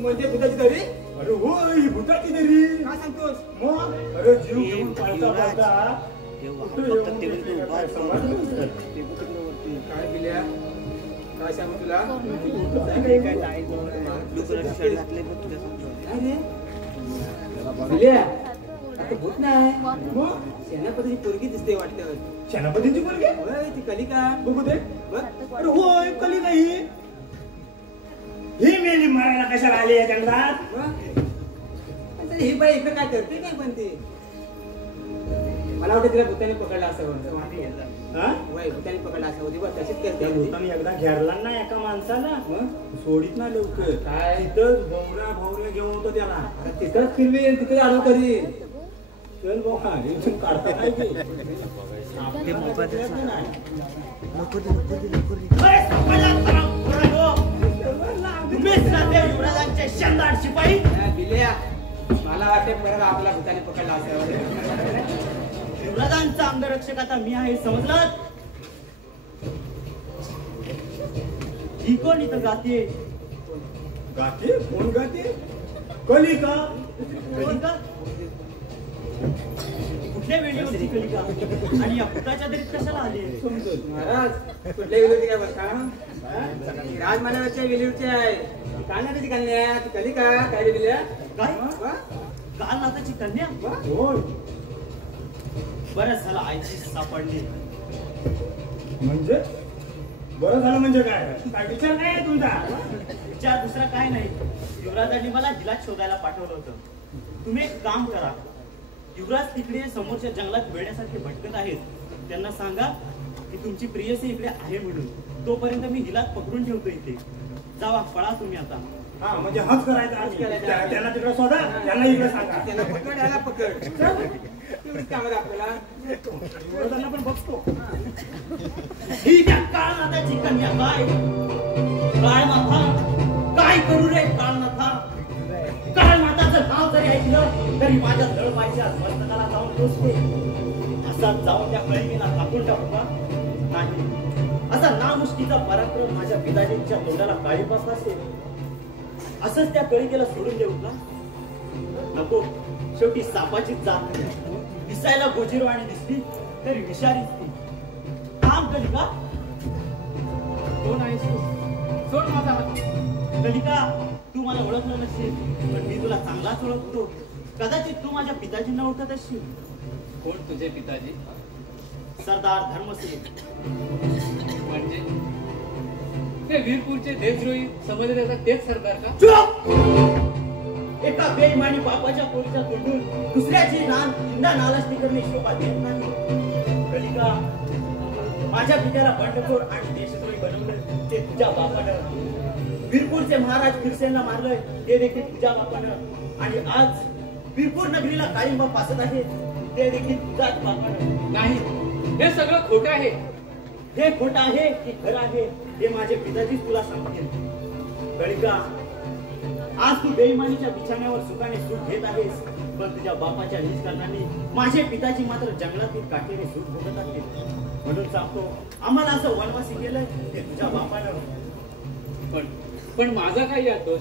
म्हणजे भूताची दरी? अरे हो, ही भूताची दरी. काय सांगतोस? मग अरे जीव घेऊन पळता काय दिल्या? काय सांगू तुला? भूत नाही, सेनापतीची पोरगी दिसते वाटतं. सेनापतीची पोरगी? ती कलिका बघू दे. अरे होय, कलिका ही मेली मारायला कशाला आली या जंगलात? ही बाई इकडे काय करते काय पण ती? मला वाटतं तिला भूताने पकडला असावं. भूताने पकडला असावं. ती तशीच करते. भूताने एकदा घेरला ना एका माणसाला, सोडित ना लवकर. काय तिथं भोवऱ्या घेऊन होतो त्याला. तिथंच फिरली, तिथे आलो तरी चल बाबा, इथून काढता काय ते? मला वाटते परत आपला भूताने पकडला असावं. युवराजांचा अंगरक्षक आता मी आहे, समजलात? ही कोण इथं गाते? गाते? कोण गाते? कलिका. कलिका? कुठल्या वेळेवरची कलिका? आणि या भूताच्या दरीत कशाला आली? महाराज कुठल्या वेळेवरती काय बरं? राजमान्यावरच्या वेळेवरची आहे. काय ना त्याची कन्या? ती कलिका काय दिल्या? काय? काल नाताची कन्या? बरं झालं आईची सापडली. म्हणजे बरं झालं म्हणजे काय? काय विचार नाही तुमचा? विचार दुसरा काय नाही. युवराजांनी मला हिला शोधायला पाठवलं होतं. तुम्ही एक काम करा, युवराज तिकडे समोरच्या जंगलात वेड्यासारखे भटकत आहेत. त्यांना सांगा की तुमची प्रियसी इकडे आहे म्हणून. तोपर्यंत मी हिला पकडून ठेवतो इथे. जावा, पळा तुम्ही आता. हा, म्हणजे हज करायचा. त्यांना तिकडे शोधा, त्यांना इकडे सांगा. त्याला पकड, याला पकड. तेवढीच कामं आपल्याला. युवराजांना पण बघतो. ही त्या काळनाथाची कन्या काय? काळनाथा, काय करू रे काळनाथा? काळनाथाचं नाव जरी ऐकलं तरी माझ्या जळपायच्या मस्तकाला जाऊन टोचते. असा जाऊन त्या कळीला कापून टाकू का? नाही. असा नामुष्कीचा पराक्रम माझ्या पिताजींच्या तोंडाला काळीपास असेल. असंच त्या कळीला सोडून देऊ का? नको. शेवटी सापाची जात दिसायला गोजीरवाणी दिसली तरी विषारीच ती. काम कलिका. कोण आहेस तू? सोड माझा हात. कलिका, तू मला ओळखलं नसेल, पण मी तुला चांगलाच ओळखतो. कदाचित तू माझ्या पिताजींना ओळखत असशील. कोण तुझे पिताजी? सरदार धर्मसिंग. म्हणजे ते वीरपूरचे देशद्रोही समजले जातात तेच सरदार का? चुप! एका बेईमानी बापाच्या पोरीच्या तोंडून दुसऱ्याची निंदा नालस्ती करणे शोभा देत नाही. कलिका, माझ्या पित्याला बंडखोर आणि देशद्रोही बनवलं ते तुझ्या बापानं. वीरपूरचे महाराज फिरसेनला मारलंय ते देखील तुझ्या बापानं. आणि आज वीरपूर नगरीला काळिंबा पासत आहे ते देखील तुझाच बापानं. नाही, हे सगळं खोटं आहे. हे खोटं आहे की खरं आहे हे माझे पिताजीच तुला सांगतील. कळिका, आज तू बेईमानीच्या बिछाण्यावर सुखाने सूट घेत आहेस, पण तुझ्या बापाच्या निष्कारणाने माझे पिताजी मात्र जंगलातील काठीने सूट भोगत आहेत. म्हणून सांगतो, आम्हाला असं वनवासी केलंय ते तुझ्या बापानं. पण माझा काय यात दोष?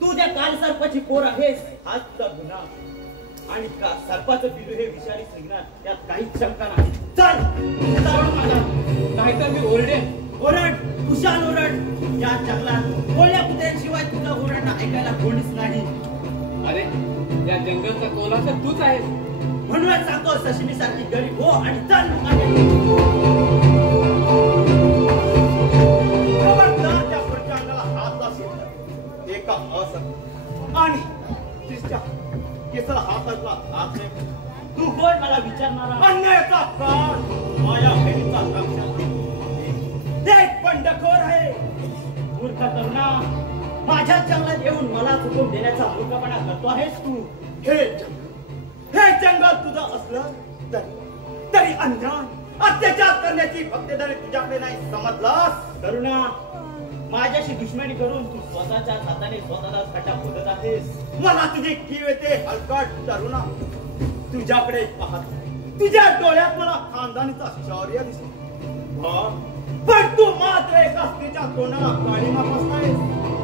तू त्या काल सर्पाची पोर आहेस, हाच तुझा गुन्हा. आणि सर्पाचं पिलू हे विषारी सिग्नल, यात काहीच शंका नाही. चल सोड मला, नाहीतर मी ओरडेन. ओरड, कुशाल ओरड. या जंगलात कोळ्या कुत्र्यांशिवाय तुझा ओरडणं ऐकायला कोणीच नाही. अरे, या जंगलचा कोला तर तूच आहेस. म्हणूनच सांगतो, सशिनी सारखी गरीब हो आणि चल मागे. खबरदार त्या प्रचंडाला हात असेल एका असं आणि तिच्या केसाला हातातला हात नाही. तू कोण मला विचारणारा? अन्यायाचा काळ माझ्या बहिणीचा लक्षात ते एक बंडखोर आहे. मूर्ख तरुणा, माझ्या जंगलात येऊन मला हुकूम देण्याचा मूर्खपणा करतो आहेस तू. हे जंगल तुझं असलं तरी अन्याय अत्याचार करण्याची भक्तेदारी तुझ्याकडे नाही, समजलास? तरुणा, माझ्याशी दुश्मनी करून तू स्वतःच्या हाताने स्वतःला खड्डा खोदत आहेस. मला तुझी कीव येते हलकट तरुणा. तुझ्याकडे पाहत तुझ्या डोळ्यात मला खानदानीचा शौर्य दिसतो, पण तू मात्र एका स्त्रीच्या तोंडाला काळीमा बसलायस.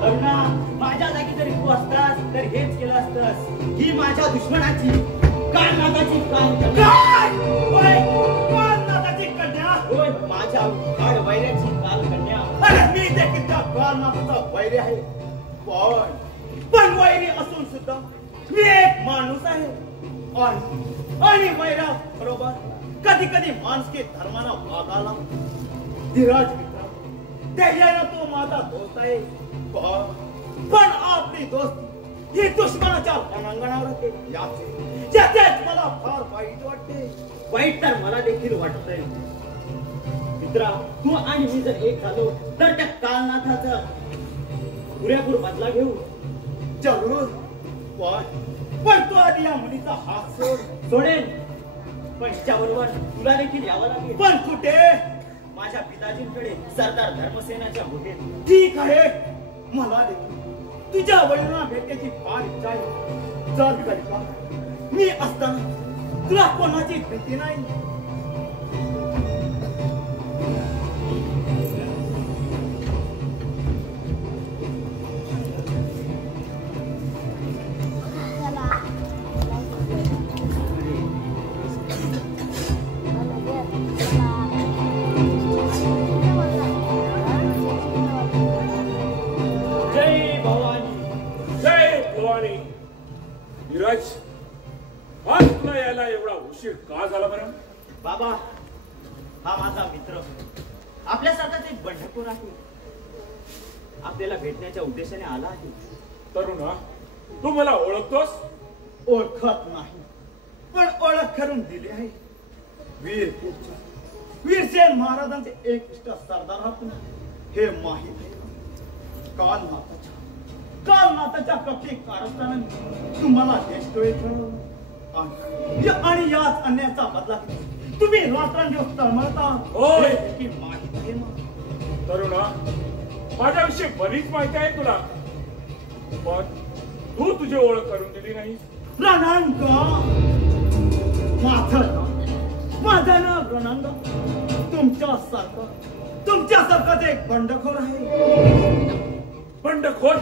तरुणा, माझ्या जागी जरी तू असतास तर हेच केलं असतंस. ही माझ्या दुश्मनाची काननाथाची काय? होय, काननाथाची कन्या? होय, माझ्या काळ वैऱ्याची काल कन्या. अरे मी देखील त्या काननाथाचा वैरी आहे, पण वैरी असून सुद्धा मी एक माणूस आहे. आणि वैरा बरोबर कधी कधी माणुसकी धर्माला वागायला. धीरज मित्र, दैर्यानं तो माझा दोस्त आहे, पण आपली दोस्ती ही दुश्मनाच्या रणांगणावर होते. याचेच मला फार वाईट वाटते. वाईट तर मला देखील वाटतंय. मित्रा, तू आणि मी जर एक झालो तर त्या कालनाथाचा पुरेपूर बदला घेऊ. जरूर, पण तू आधी या मुलीचा हात सोडेन, पण तिच्याबरोबर तुला देखील यावं लागेल. पण कुठे? माझ्या पिताजींकडे सरदार धर्मसेनाच्या गुहेत. ठीक आहे, मला देखील तुझ्या वडिलांना भेटण्याची फार इच्छा आहे. चल करिता, मी असताना तुला कोणाची भीती नाही. धीरज, आज तुला यायला एवढा उशीर का झाला बरं? बाबा, हा माझा मित्र आपल्यासारखाच एक बंडखोर आहे. आपल्याला भेटण्याच्या उद्देशाने आला आहे. तरुणा, तू मला ओळखतोस? ओळखत नाही, पण ओळख करून दिली आहे. वीरसेन महाराजांचे एक इष्ट सरदार आपण हे माहीत आहे. कालनाथाच्या कक्षी कारस्थानाने तुम्हाला देशद्रोही ठरवलं आणि याच अन्यायाचा बदला तुम्ही रात्रंदिवस तळमळता. होय, देखील माहित आहे ना. तरुणा, माझ्याविषयी बरीच माहिती आहे तुला, पण तू तुझी ओळख करून दिली नाही. रणांगा, माझं नाव रणांगा. तुमच्यासारखाच एक बंडखोर आहे. बंडखोर?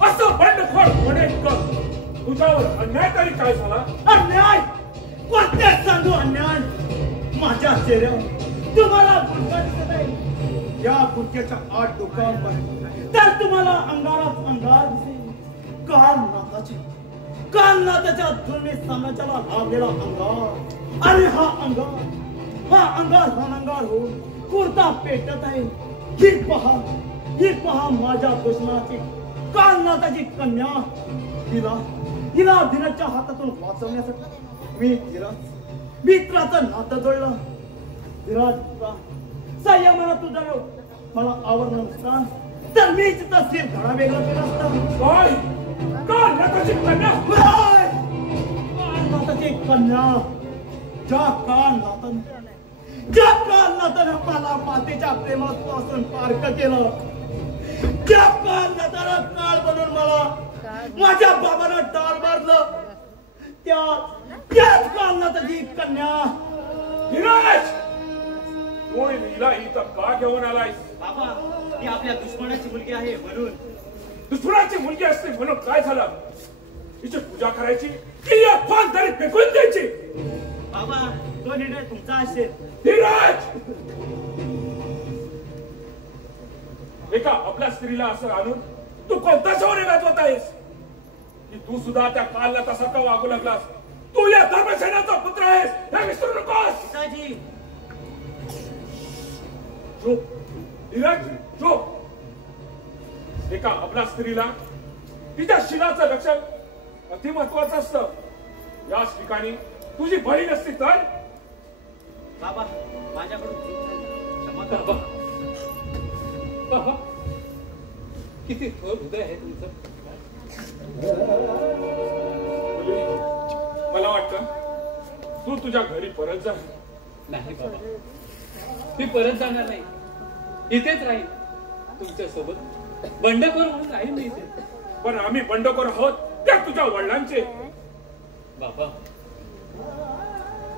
असं बंडखोर होणे तुझ्यावर अन्याय तरी काय झाला? अन्याय? कोणतेच सांगू अन्याय? माझ्या चेहऱ्यावर तुम्हाला बुरका दिसत आहे. या बुरक्याच्या आठ डोक्यांवर तर तुम्हाला अंगारात अंगार दिसेल. कालनाथाच्या जुलमी साम्राज्याला लाभलेला अंगार. आणि हा अंगार रणंगार होऊन कुर्ता पेटत आहे. ही पहा माझ्या दुश्मनाची कालनाथाची कन्या. हिला धीरजच्या हातातून वाचवण्यासाठी मी मित्राचं नातं जोडलं. धीरज, संयमानं तुझं मला आवडलं नसतं तर मी तिथं धडा वेगळा केला असता. कालनाथाची कन्या? माझी कन्या ज्या काळानं मला मातेच्या प्रेमापासून पारक केलं, ज्या काळानं काळ बनून मला माझ्या बाबाला डाळ मारलं, त्याच काळानं जी कन्या. धीरज, तू हिला इथं का घेऊन आलायस? बाबा, ती आपल्या दुश्मनाची मुलगी आहे म्हणून. दुश्मनाची मुलगी असते म्हणून काय झालं? तिची पूजा करायची की या फान तरी फेकून द्यायची? बाबा, तो निर्णय तुमचा असेल. धीरज, एका आपल्या स्त्रीला असं आणून तू कोणता शौर्य गाजवत आहेस की तू सुद्धा त्या कालला तसा का वागू लागलास? तू या धर्मसेनाचा पुत्र आहेस हे विसरू नकोस. पिताजी, चूप धीरज, चूप. एका आपल्या स्त्रीला तिच्या शिलाचं रक्षण अति महत्वाचं असतं. याच ठिकाणी तुझी बहीण असती तर? बाबा, माझ्याकडून क्षमा करा. बाबा, बाबा, किती थोर हृदय आहे तुमचं. मुली, मला वाटतं तू तुझ्या घरी परत जा. नाही बाबा, मी परत जाणार नाही. इथेच राहील तुमच्या सोबत. बंडखोर म्हणून राहील मी इथे. पण आम्ही बंडखोर आहोत त्या तुझ्या वडिलांचे. बाबा,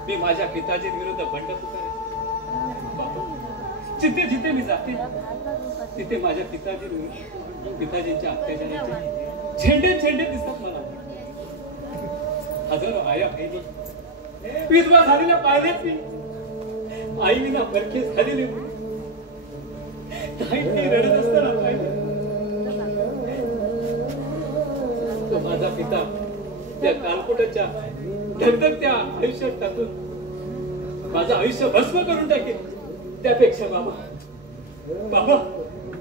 मी माझ्या पिताजींविरुद्ध बंड पुकारेन. बाबा, जिथे जिथे मी जाते तिथे माझ्या पिताजींच्या अत्याचाराचे झेंडे दिसतात मला. हजारो आया बहिणी विधवा झालेल्या पाहिलेत मी. आई विना परके झालेले काही रडत असताना पाहिले. तो माझा पिता त्या कालकोटाच्या धगधगत्या आयुष्यात टाकून माझं आयुष्य भस्म करून टाकेल. त्यापेक्षा बाबा,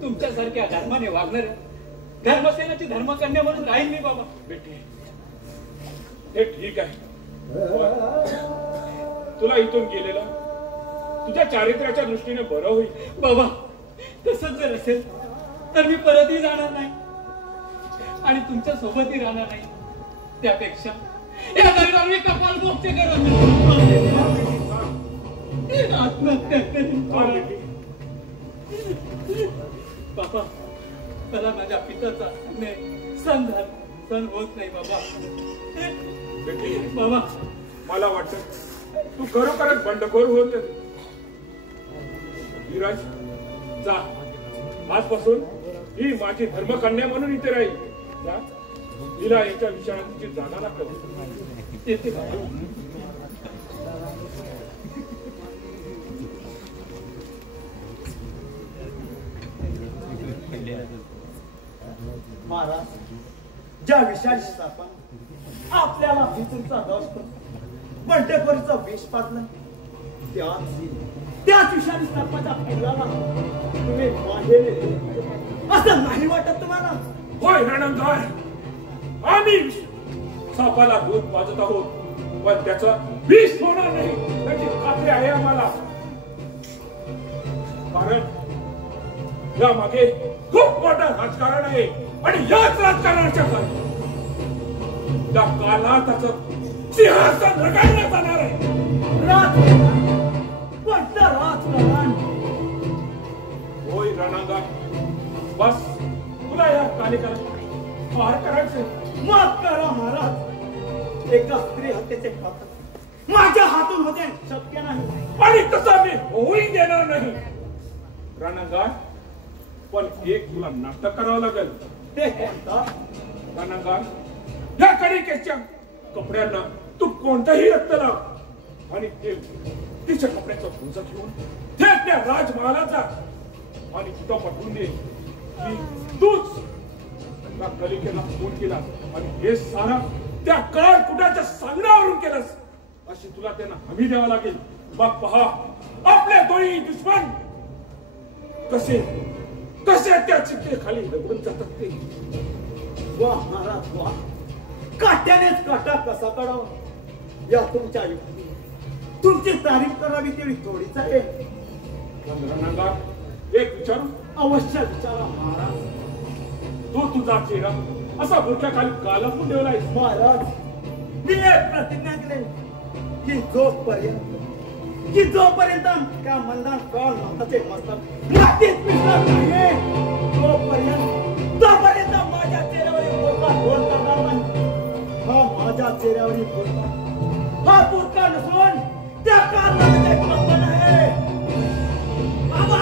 तुमच्यासारख्या धर्माने वागणाऱ्या धर्मसेनाची धर्मकन्या म्हणून राहील मी. बाबा बेटी, हे ठीक आहे. तुला इथून गेलेलं तुझ्या चारित्र्याच्या दृष्टीने बरं होईल. बाबा, तसंच जर असेल तर मी परतही जाणार नाही आणि तुमच्या सोबतही राहणार नाही. त्यापेक्षा या घरावर मी कपाल मोक्ष करत आत्महत्या करेन. बाबा, मला माझ्या पित्याचा सण होत नाही. बाबा, बेटी, बाबा, मला वाटतं तू खरोखरच बंडखोर होत. धीरज, जा. आजपासून ही माझी धर्मकन्या म्हणून इथे राहील. जा, तिला याच्या विचारांची जाणारा येते बाबा. महाराज, ज्या विषारी सापान आपल्याला भिजूचा दस्त बंडेखोरीचा विष पाजला, त्याच विषारी सापाच्या पिल्लाला तुम्ही बांधलेले असं नाही वाटत तुम्हाला? होय रणंगार, आम्ही सापाला दूध पाजत आहोत, पण त्याचं विष होणार नाही याची खात्री आहे आम्हाला. कारण या मागे खूप मोठं राजकारण आहे आणि याच राजकारणाच्या खाली त्या काला त्याचं सिंहासन रगाळण्यात जाणार आहे. कोणतं राजकारण? होय रणंगार, बस तुला या कालिकाला पार करायचे. माफ करा महाराज, एका स्त्री हत्येचे पाप माझ्या हातून होते शक्य नाही आणि तसं मी होऊही देणार नाही. रणंगार, पण एक तुला नाटक करावं लागेल. ते कोणतं? रणंगार, या कणिकेच्या कपड्यांना तू कोणतंही रक्त लाव आणि ते तिच्या कपड्याचं भुंज घेऊन थेट त्या राजमहालात जा आणि तिथं पटवून दे की तूच त्या कलिकेला खून केला आणि हे सारा त्या काळकुटाच्या सांगण्यावरून केलंस अशी तुला त्यांना हमी द्यावा लागेल. मग पहा आपले दोन्ही दुश्मन कसे कसे त्या चिठ्ठीखाली लपून जातात ते. वा महाराज वा, काट्यानेच काटा कसा काढावा या तुमच्या युक्ती, तुमची तारीफ करावी तेवढी थोडीच आहे. रणंगार, एक विचारू? अवश्य विचारा महाराज. तू तुझा चेहरा असा बुरख्याखाली का लपवून ठेवलायस? महाराज, मी एक प्रतिज्ञा केली, जोपर्यंत त्या मंदार काळ माताचे मस्तक मातीत मिळणार नाही तोपर्यंत माझ्या चेहऱ्यावरील बोलका गोल करणार नाही. हा माझ्या चेहऱ्यावरील बोलका हा बोलका नसून त्या कारणामध्ये कंपन आहे. बाबा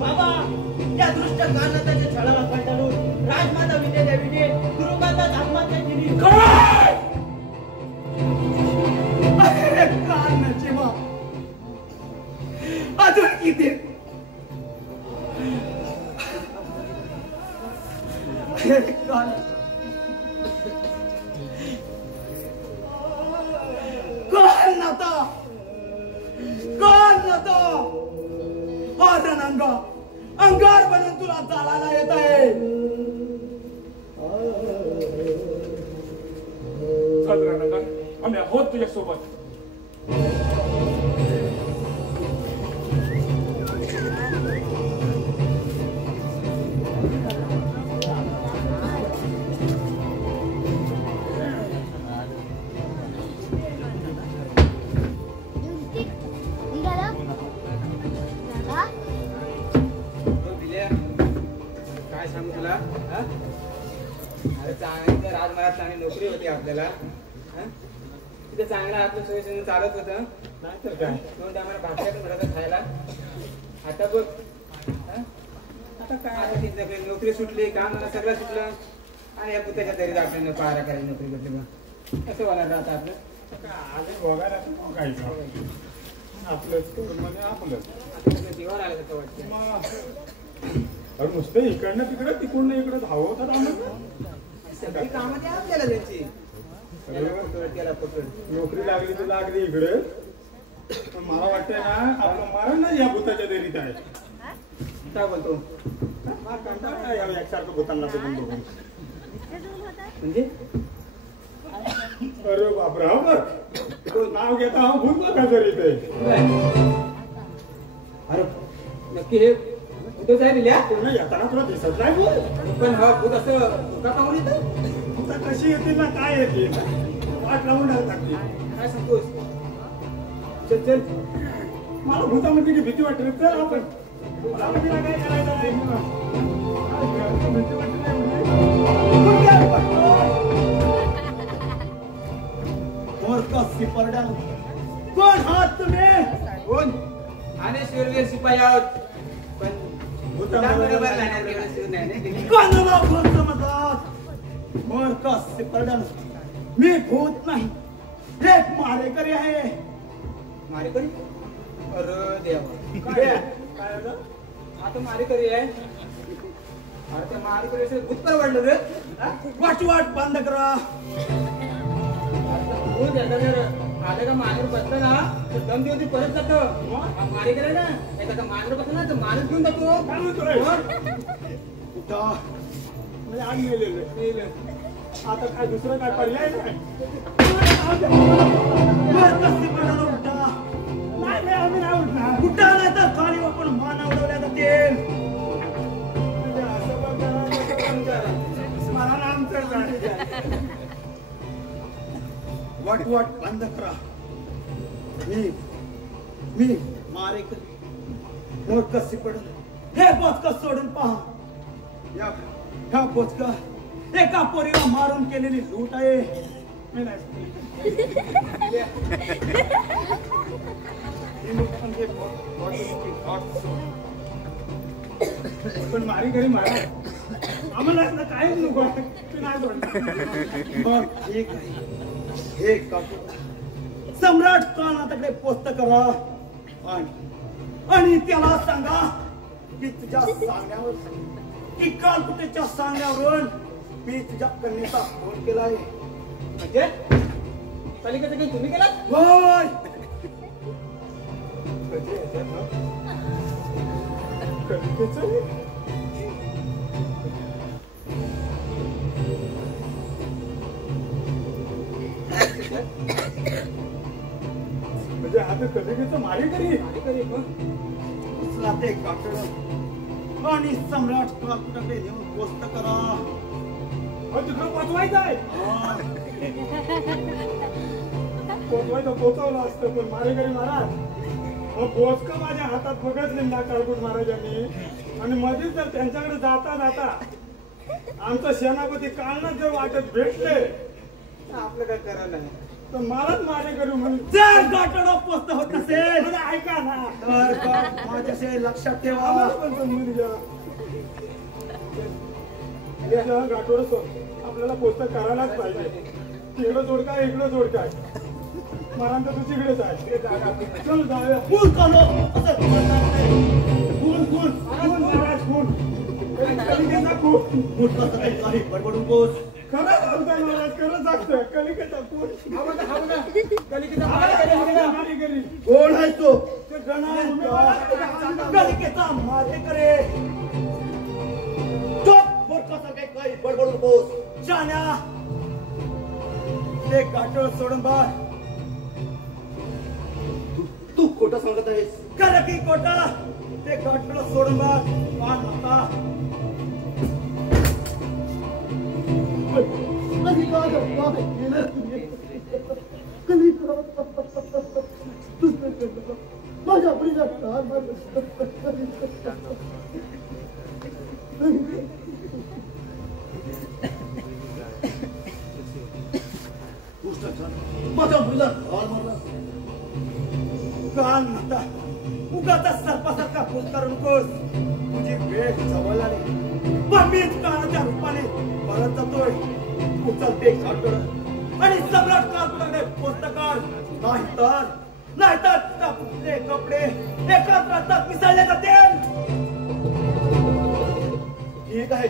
बाबा या दृष्ट कारणाच्या छळाला कंटाळून राजमाता विजयदेवीने तुरुंगाचा आत्महत्या केली. अरे कारणाची मा अजून किती अंगार बनून तुला चालायला येत आहे. आम्ही आहोत तुझ्या सोबत. काय सांगू तुला? अरे चांगली राजमहाराज चांगली नोकरी होती आपल्याला. तिथे चांगला आपलं सोयीसुविधा चालत होतं. नाही तर काय 2 टायमाला भाकऱ्या मिळायचं खायला. आता बघ आता काय आता तिथे नोकरी सुटली, काम सगळं सुटलं आणि या पुताच्या तरी आपल्याला पारा करायची नोकरी भेटली. मग कसं होणार आता आपलं? आपलंच म्हणजे आपलंच जीवन आलं कसं वाटतं? अरे नुसतं इकडनं तिकडं तिकडून इकडं धावतात आम्हाला. सगळी कामं द्या आपल्याला त्यांची. त्याला पकड नोकरी लागली तर लागली इकडे. पण मला वाटतंय ना आपलं मरण ना या भूताच्या देरीत आहे. काय बोलतो? एकसारखं भूतांना बघून बघून म्हणजे अरे बापरे हा बघ नाव घेता हा भूत बघा जरी ते. अरे नक्की हे भूतच आहे बिल्या? पूर्ण येताना तुला दिसत नाही बोल. पण हा भूत असं का कामून येतं? आता कशी येतील ना काय येतील वाट लावून टाकतात. काय सांगतोस? चल चल मला भूतामध्ये भीती वाटते. चल आपण भूतामध्ये काय करायचं नाही. भीती वाटत नाही कोण आहात तुम्ही? कोण? आणि शूरवीर शिपाई आहोत. पण भूताबरोबर राहण्यात एवढं शूर नाही ना. कानाला भूत समजतात. मी भूत नाही, एक मारेकरी आहे. मारेकरी? अरे देवा काय आता मारेकरी आहे? अरे त्या मारेकरी भूत परवडलं रे. वाट बंद करा. भूत याचा जर आलं का मांजर बसतं ना तर दम देऊन ते परत जातं. मारेकरी ना एखादा मांजर बसतं ना तर माणूस घेऊन जातो. आम्ही गेलेलो आता काय दुसरं काय पर्याय नाही. आम्ही नाही उठणार. कुठं नाही तर खाली आपण मान उडवल्या जातील. मला आमचं वाट बंद करा. मी मारेकरी मोठ कशी पडल हे बोचका सोडून पहा. ह्या बोचका एका पोरीला मारून केलेली लूट आहे. पण मारेकरी मारा आम्हाला काय नको नाही ठीक आहे. हे काकू सम्राट कानातकडे पोस्ट करा आणि त्याला सांगा की तुझ्या सांगण्यावर की काल कुठेच्या सांगण्यावरून मी तुझ्या कन्येचा फोन केलाय. म्हणजे पलीकडचं काही तुम्ही केलात? होय. म्हणजे आता कलिकेचं मारेकरी ते काकड आणि सम्राट काकूकडे नेऊन पोस्ट करा. तिकडं पोचवायचं आहे. पोचवायचं पोचवलं असतं, पण मारेकरी महाराज बोचकं माझ्या हातात बघत ना काळकुट महाराजांनी, आणि मध्येच जर त्यांच्याकडे जाता जाता आमचा सेनापती कालनं जर वाटत भेटले तर आपलं काय करायला नाही, तर मलाच मारेकरी म्हणून जर गाठोडं पोचत होत नसेल मला ऐका ना, तर माझ्याशी लक्षात ठेवा. आम्हाला पण समजून घ्या. गाठोडं आपल्याला पोचत करायलाच पाहिजे. तिकडं जोडकाय इकडं जोडकाय, महाराज तू तिकडेच आहे. चल जाऊया. फूल काढो असं खून खून खून महाराज खून, कलिकेचा खून. मूर्ख काही बडबडून बोस. खरं सांगताय महाराज, खरं सांगतोय. कलिकेचा खून. कलिकेचा मारेकरी कोण आहे तो? ते गणांत. कलिकेचा मारेकरी. चुप, मूर्खाचा काही बडबडून बोस. शान्या, ते गाठोड सोडून बाळ. तू खोटं सांगत आहेस. खरं की खोटं? ते गाठोड सोडून बाळ. पान माता माझ्या मुलीला ढाल मारला. कान माता उगाचा सर्पासारखा फुल करू नकोस. तुझी वेळ जवळ आली, पण मीच कानाच्या रूपाने परत जातोय. उचलते गाठोड आणि सम्राट काळकुटाकडे पुस्तकार. नाहीतर आपले कपडे एका प्रांतात मिसळले जातील. ठीक आहे.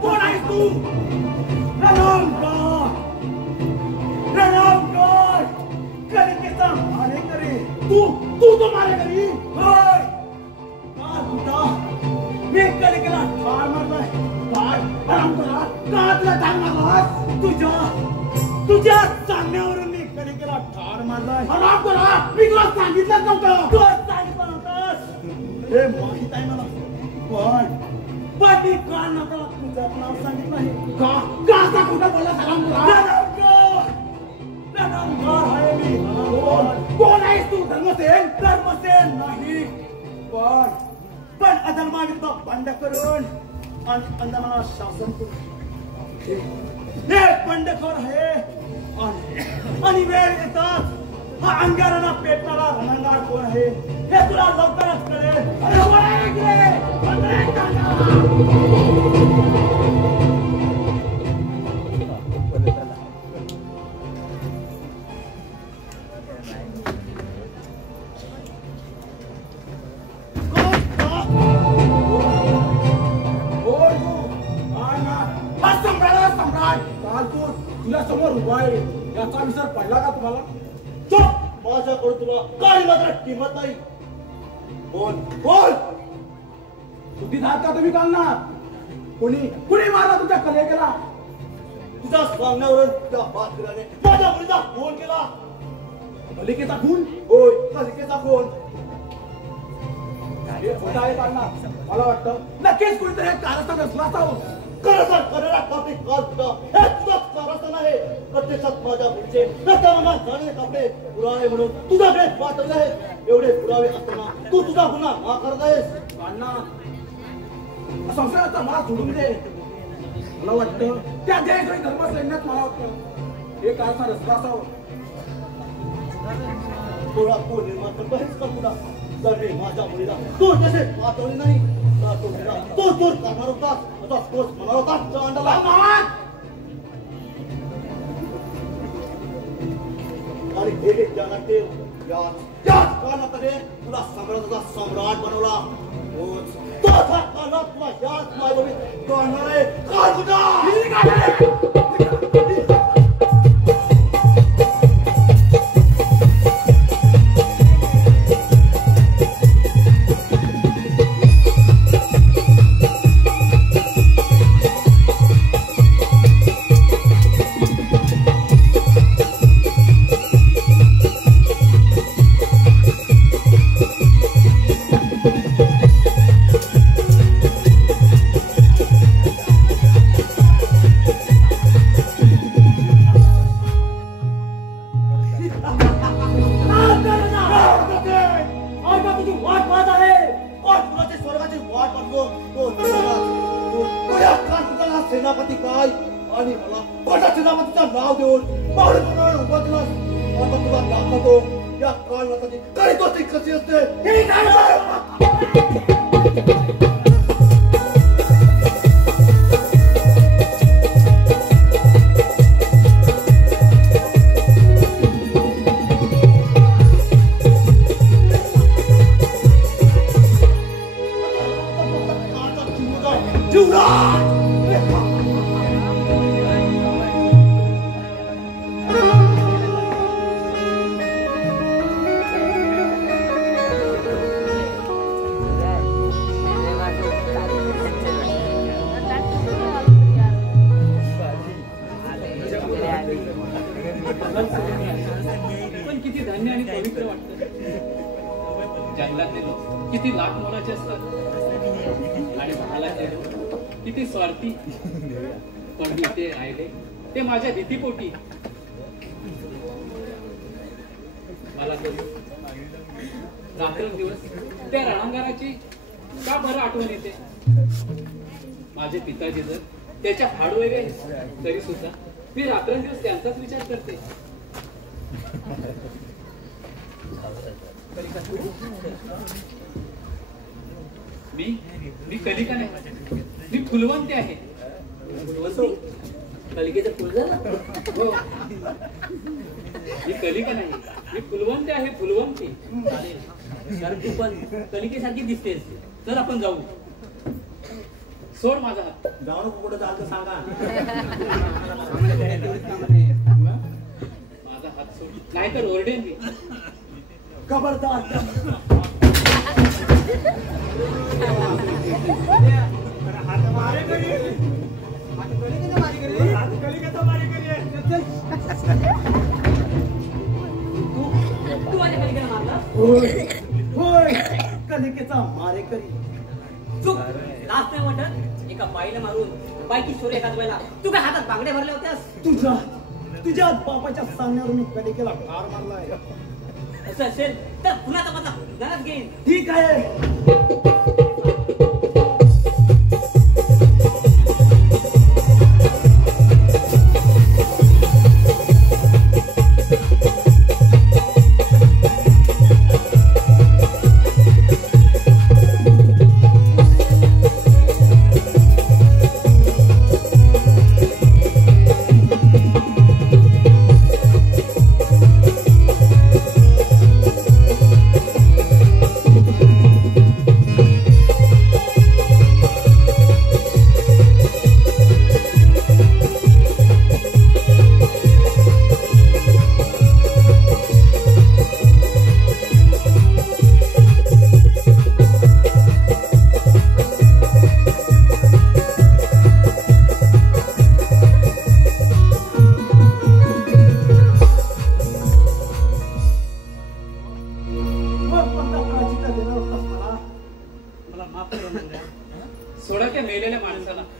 कोण आहेस तू? प्रणाम कर. कलिकेचा मारेकरी. तू तो मारेकरी? होय. मी कलिकेला ठार मारलाय. का तुला ठार मारलास? तुझ्या सांगण्यावरून मी कलिकेला ठार मारलाय. मी तुला सांगितलं नव्हतं. तू सांगितलं नव्हतंस. हे माहित आहे मला. पण मी का नका तुझं नाव सांगितलं नाही. का असा खोटं बोलला? प्रणामकार आहे मी. कोण आहेस तू? धर्मसेन नाही, पण अधर्माविरुद्ध बंड करून आणि अंधमाला शासन करून हे बंडखोर आहे. आणि वेळ येतात हा अंगाराला पेटणारा रणंगार कोण आहे हे तुला लवकरच कळेल. अरे वळ इकडे, पकडे तुला समोर उभा आहे याचा विसर पडला का तुम्हाला? चुप! माझ्याकडे तुला काही मात्र किंमत नाही. बोल बोल. तुझी धाक का तुम्ही काढणार? कुणी मारला तुमच्या कलेला? तुझ्या सांगण्यावरून त्या बातमीने माझ्या मुलीचा खून केला. कलिकेचा खून? होय, कलिकेचा खून. हे खोटं आहे काढणार. मला वाटतं नक्कीच कुणीतरी हे कारस्थान असलं असावं. खरं करेला कपडे काल तुझा हे तुझाच कारस्थान आहे. प्रत्यक्षात माझ्या मुलीचे रक्ताना झालेले कपडे पुरावे म्हणून तुझ्याकडे पाठवले आहेत. एवढे पुरावे असताना तू तुझा गुन्हा नाकारत आहेस. संसाराचा मार सोडून दे. मला वाटतं त्या जयश्री धर्मसैन्यात मला वाटतं हे कारस्थान असलं असावं. थोडा तो निर्माण करतो हेच का तुला? जर मी माझ्या मुलीला तू तसे पाठवले नाही तर तो मुलीला तो दूर करणार होता. तोच म्हणणार होता चांडला. आणि हे ध्यानात ठेव, याच कारणाने तुला सम्राटाचा सम्राट बनवला. तोच हा काना तुला याच मायबोली करणार आहे. काल कुठं सेनापती काय आणि मला माझ्या सेनापतीचं नाव देऊन पाहुणे पकडून उभा केलास. आता तुला दाखवतो या काळासाठी काही गोष्टी कशी असते. पण किती धन्य आणि पवित्र वाटतं. जंगलातले लोक किती लाख मोलाचे असतात आणि महालाचे लोक किती स्वार्थी. पण मी ते राहिले ते माझ्या भीतीपोटी. मला तर रात्रंदिवस त्या रणांगणाची का बरं आठवण येते. माझे पिताजी जर त्याच्या हाड वगैरे तरी सुद्धा मी रात्रंदिवस त्यांचाच विचार करते. मी कलिका नाही, मी फुलवंती आहे. कलिकेचं फुल झालं. हो, मी कलिका नाही, मी फुलवंती आहे. फुलवंती. कारण तू पण कलिकेसारखी दिसतेस. तर आपण जाऊ. सोड माझा हात. जाऊ नको कुठं चालतं सांगा. माझा हात सोड, नाहीतर ओरडेन मी. खबरदार. तू माझ्या कलिकेला मारला. होय, कलिकेचा मारेकरी. चूक लाच नाही वाटत. एका बाईला मारून बाईकी सोरे गाजवायला तू काय हातात बांगड्या भरल्या होत्यास. तुझ्या बापाच्या सांगण्यावर मी कलिकेला ठार मारलाय. असं असेल तर पुन्हा माझा घरात घेईन. ठीक आहे.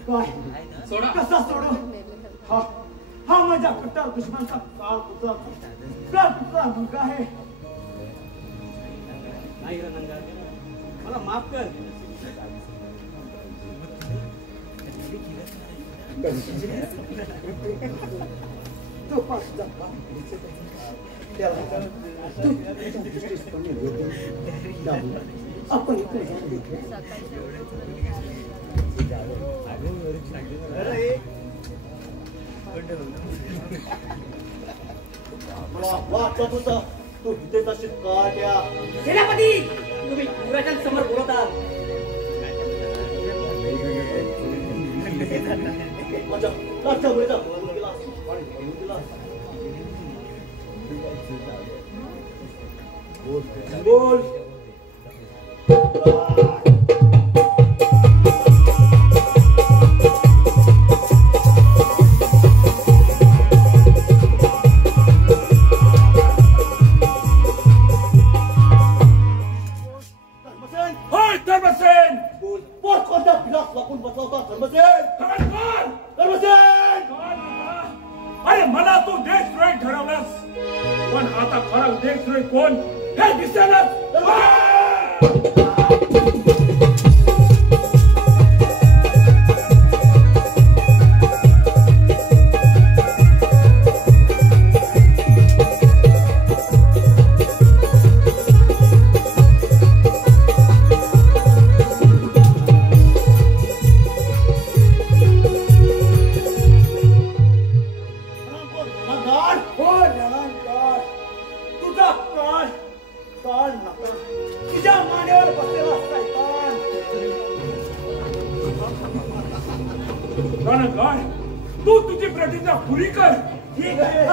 काय सोडा. कसा सोडू हा माझ्या कट्टर दुश्मनचा काळ कुत्रा मुलगा आहे. नाही रनंगा, मला माफ कर. तो पास जा त्याला आपण इकडे तू इथेच अशी का द्या सेनापती, तुम्ही पुराच्या समोर बोलत आहात. माझ्या लाटच्या मुलीचा बोलून गेला आणि बोलून गेला बोल धर्मसेन बोल बोल कोणत्या बिलास वाकून बसला होता धर्मसेन धर्मसेन. अरे मला तू देशद्रोही ठरवलास, पण आता खरा देशद्रोही कोण हे दिसेलच. रणगार, तू तुझी प्रतिज्ञा पुरी कर. ठीक आहे.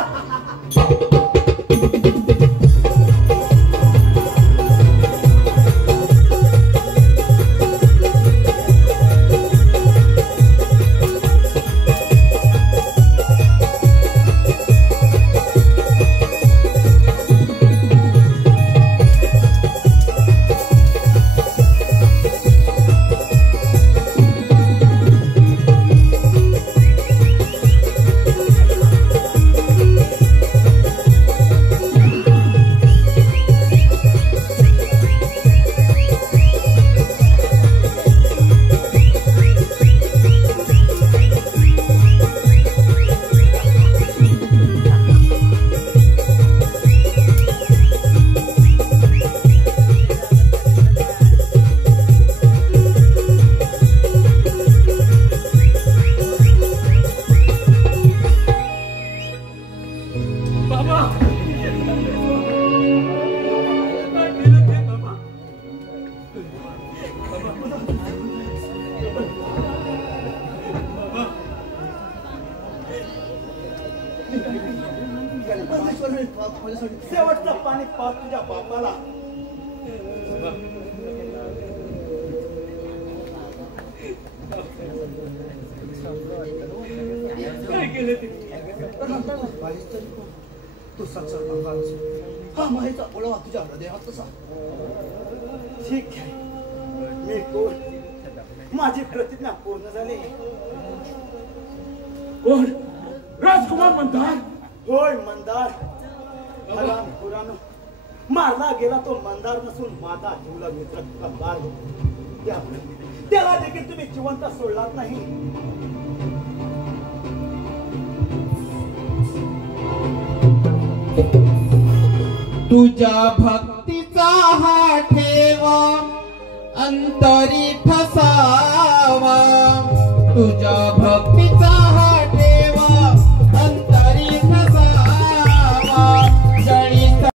शेवटचं पाणी पाच तुझ्या बापाला. काय केलं ते? तू सत्सर हा माहीचा ओळवा तुझ्या हृदयात तसा. ठीक आहे, मी कोण, माझी प्रतिज्ञा पूर्ण झाली. कोण? राजकुमार मंदार. होय मंदार. हराम खुरानो मारला गेला तो मंदार नसून माझा जीवला मित्र कपार. त्याला देखील तुम्ही जिवंत सोडलात नाही. तुझ्या भक्तीचा हा ठेवा अंतरी ठसावा. तुझ्या भक्ती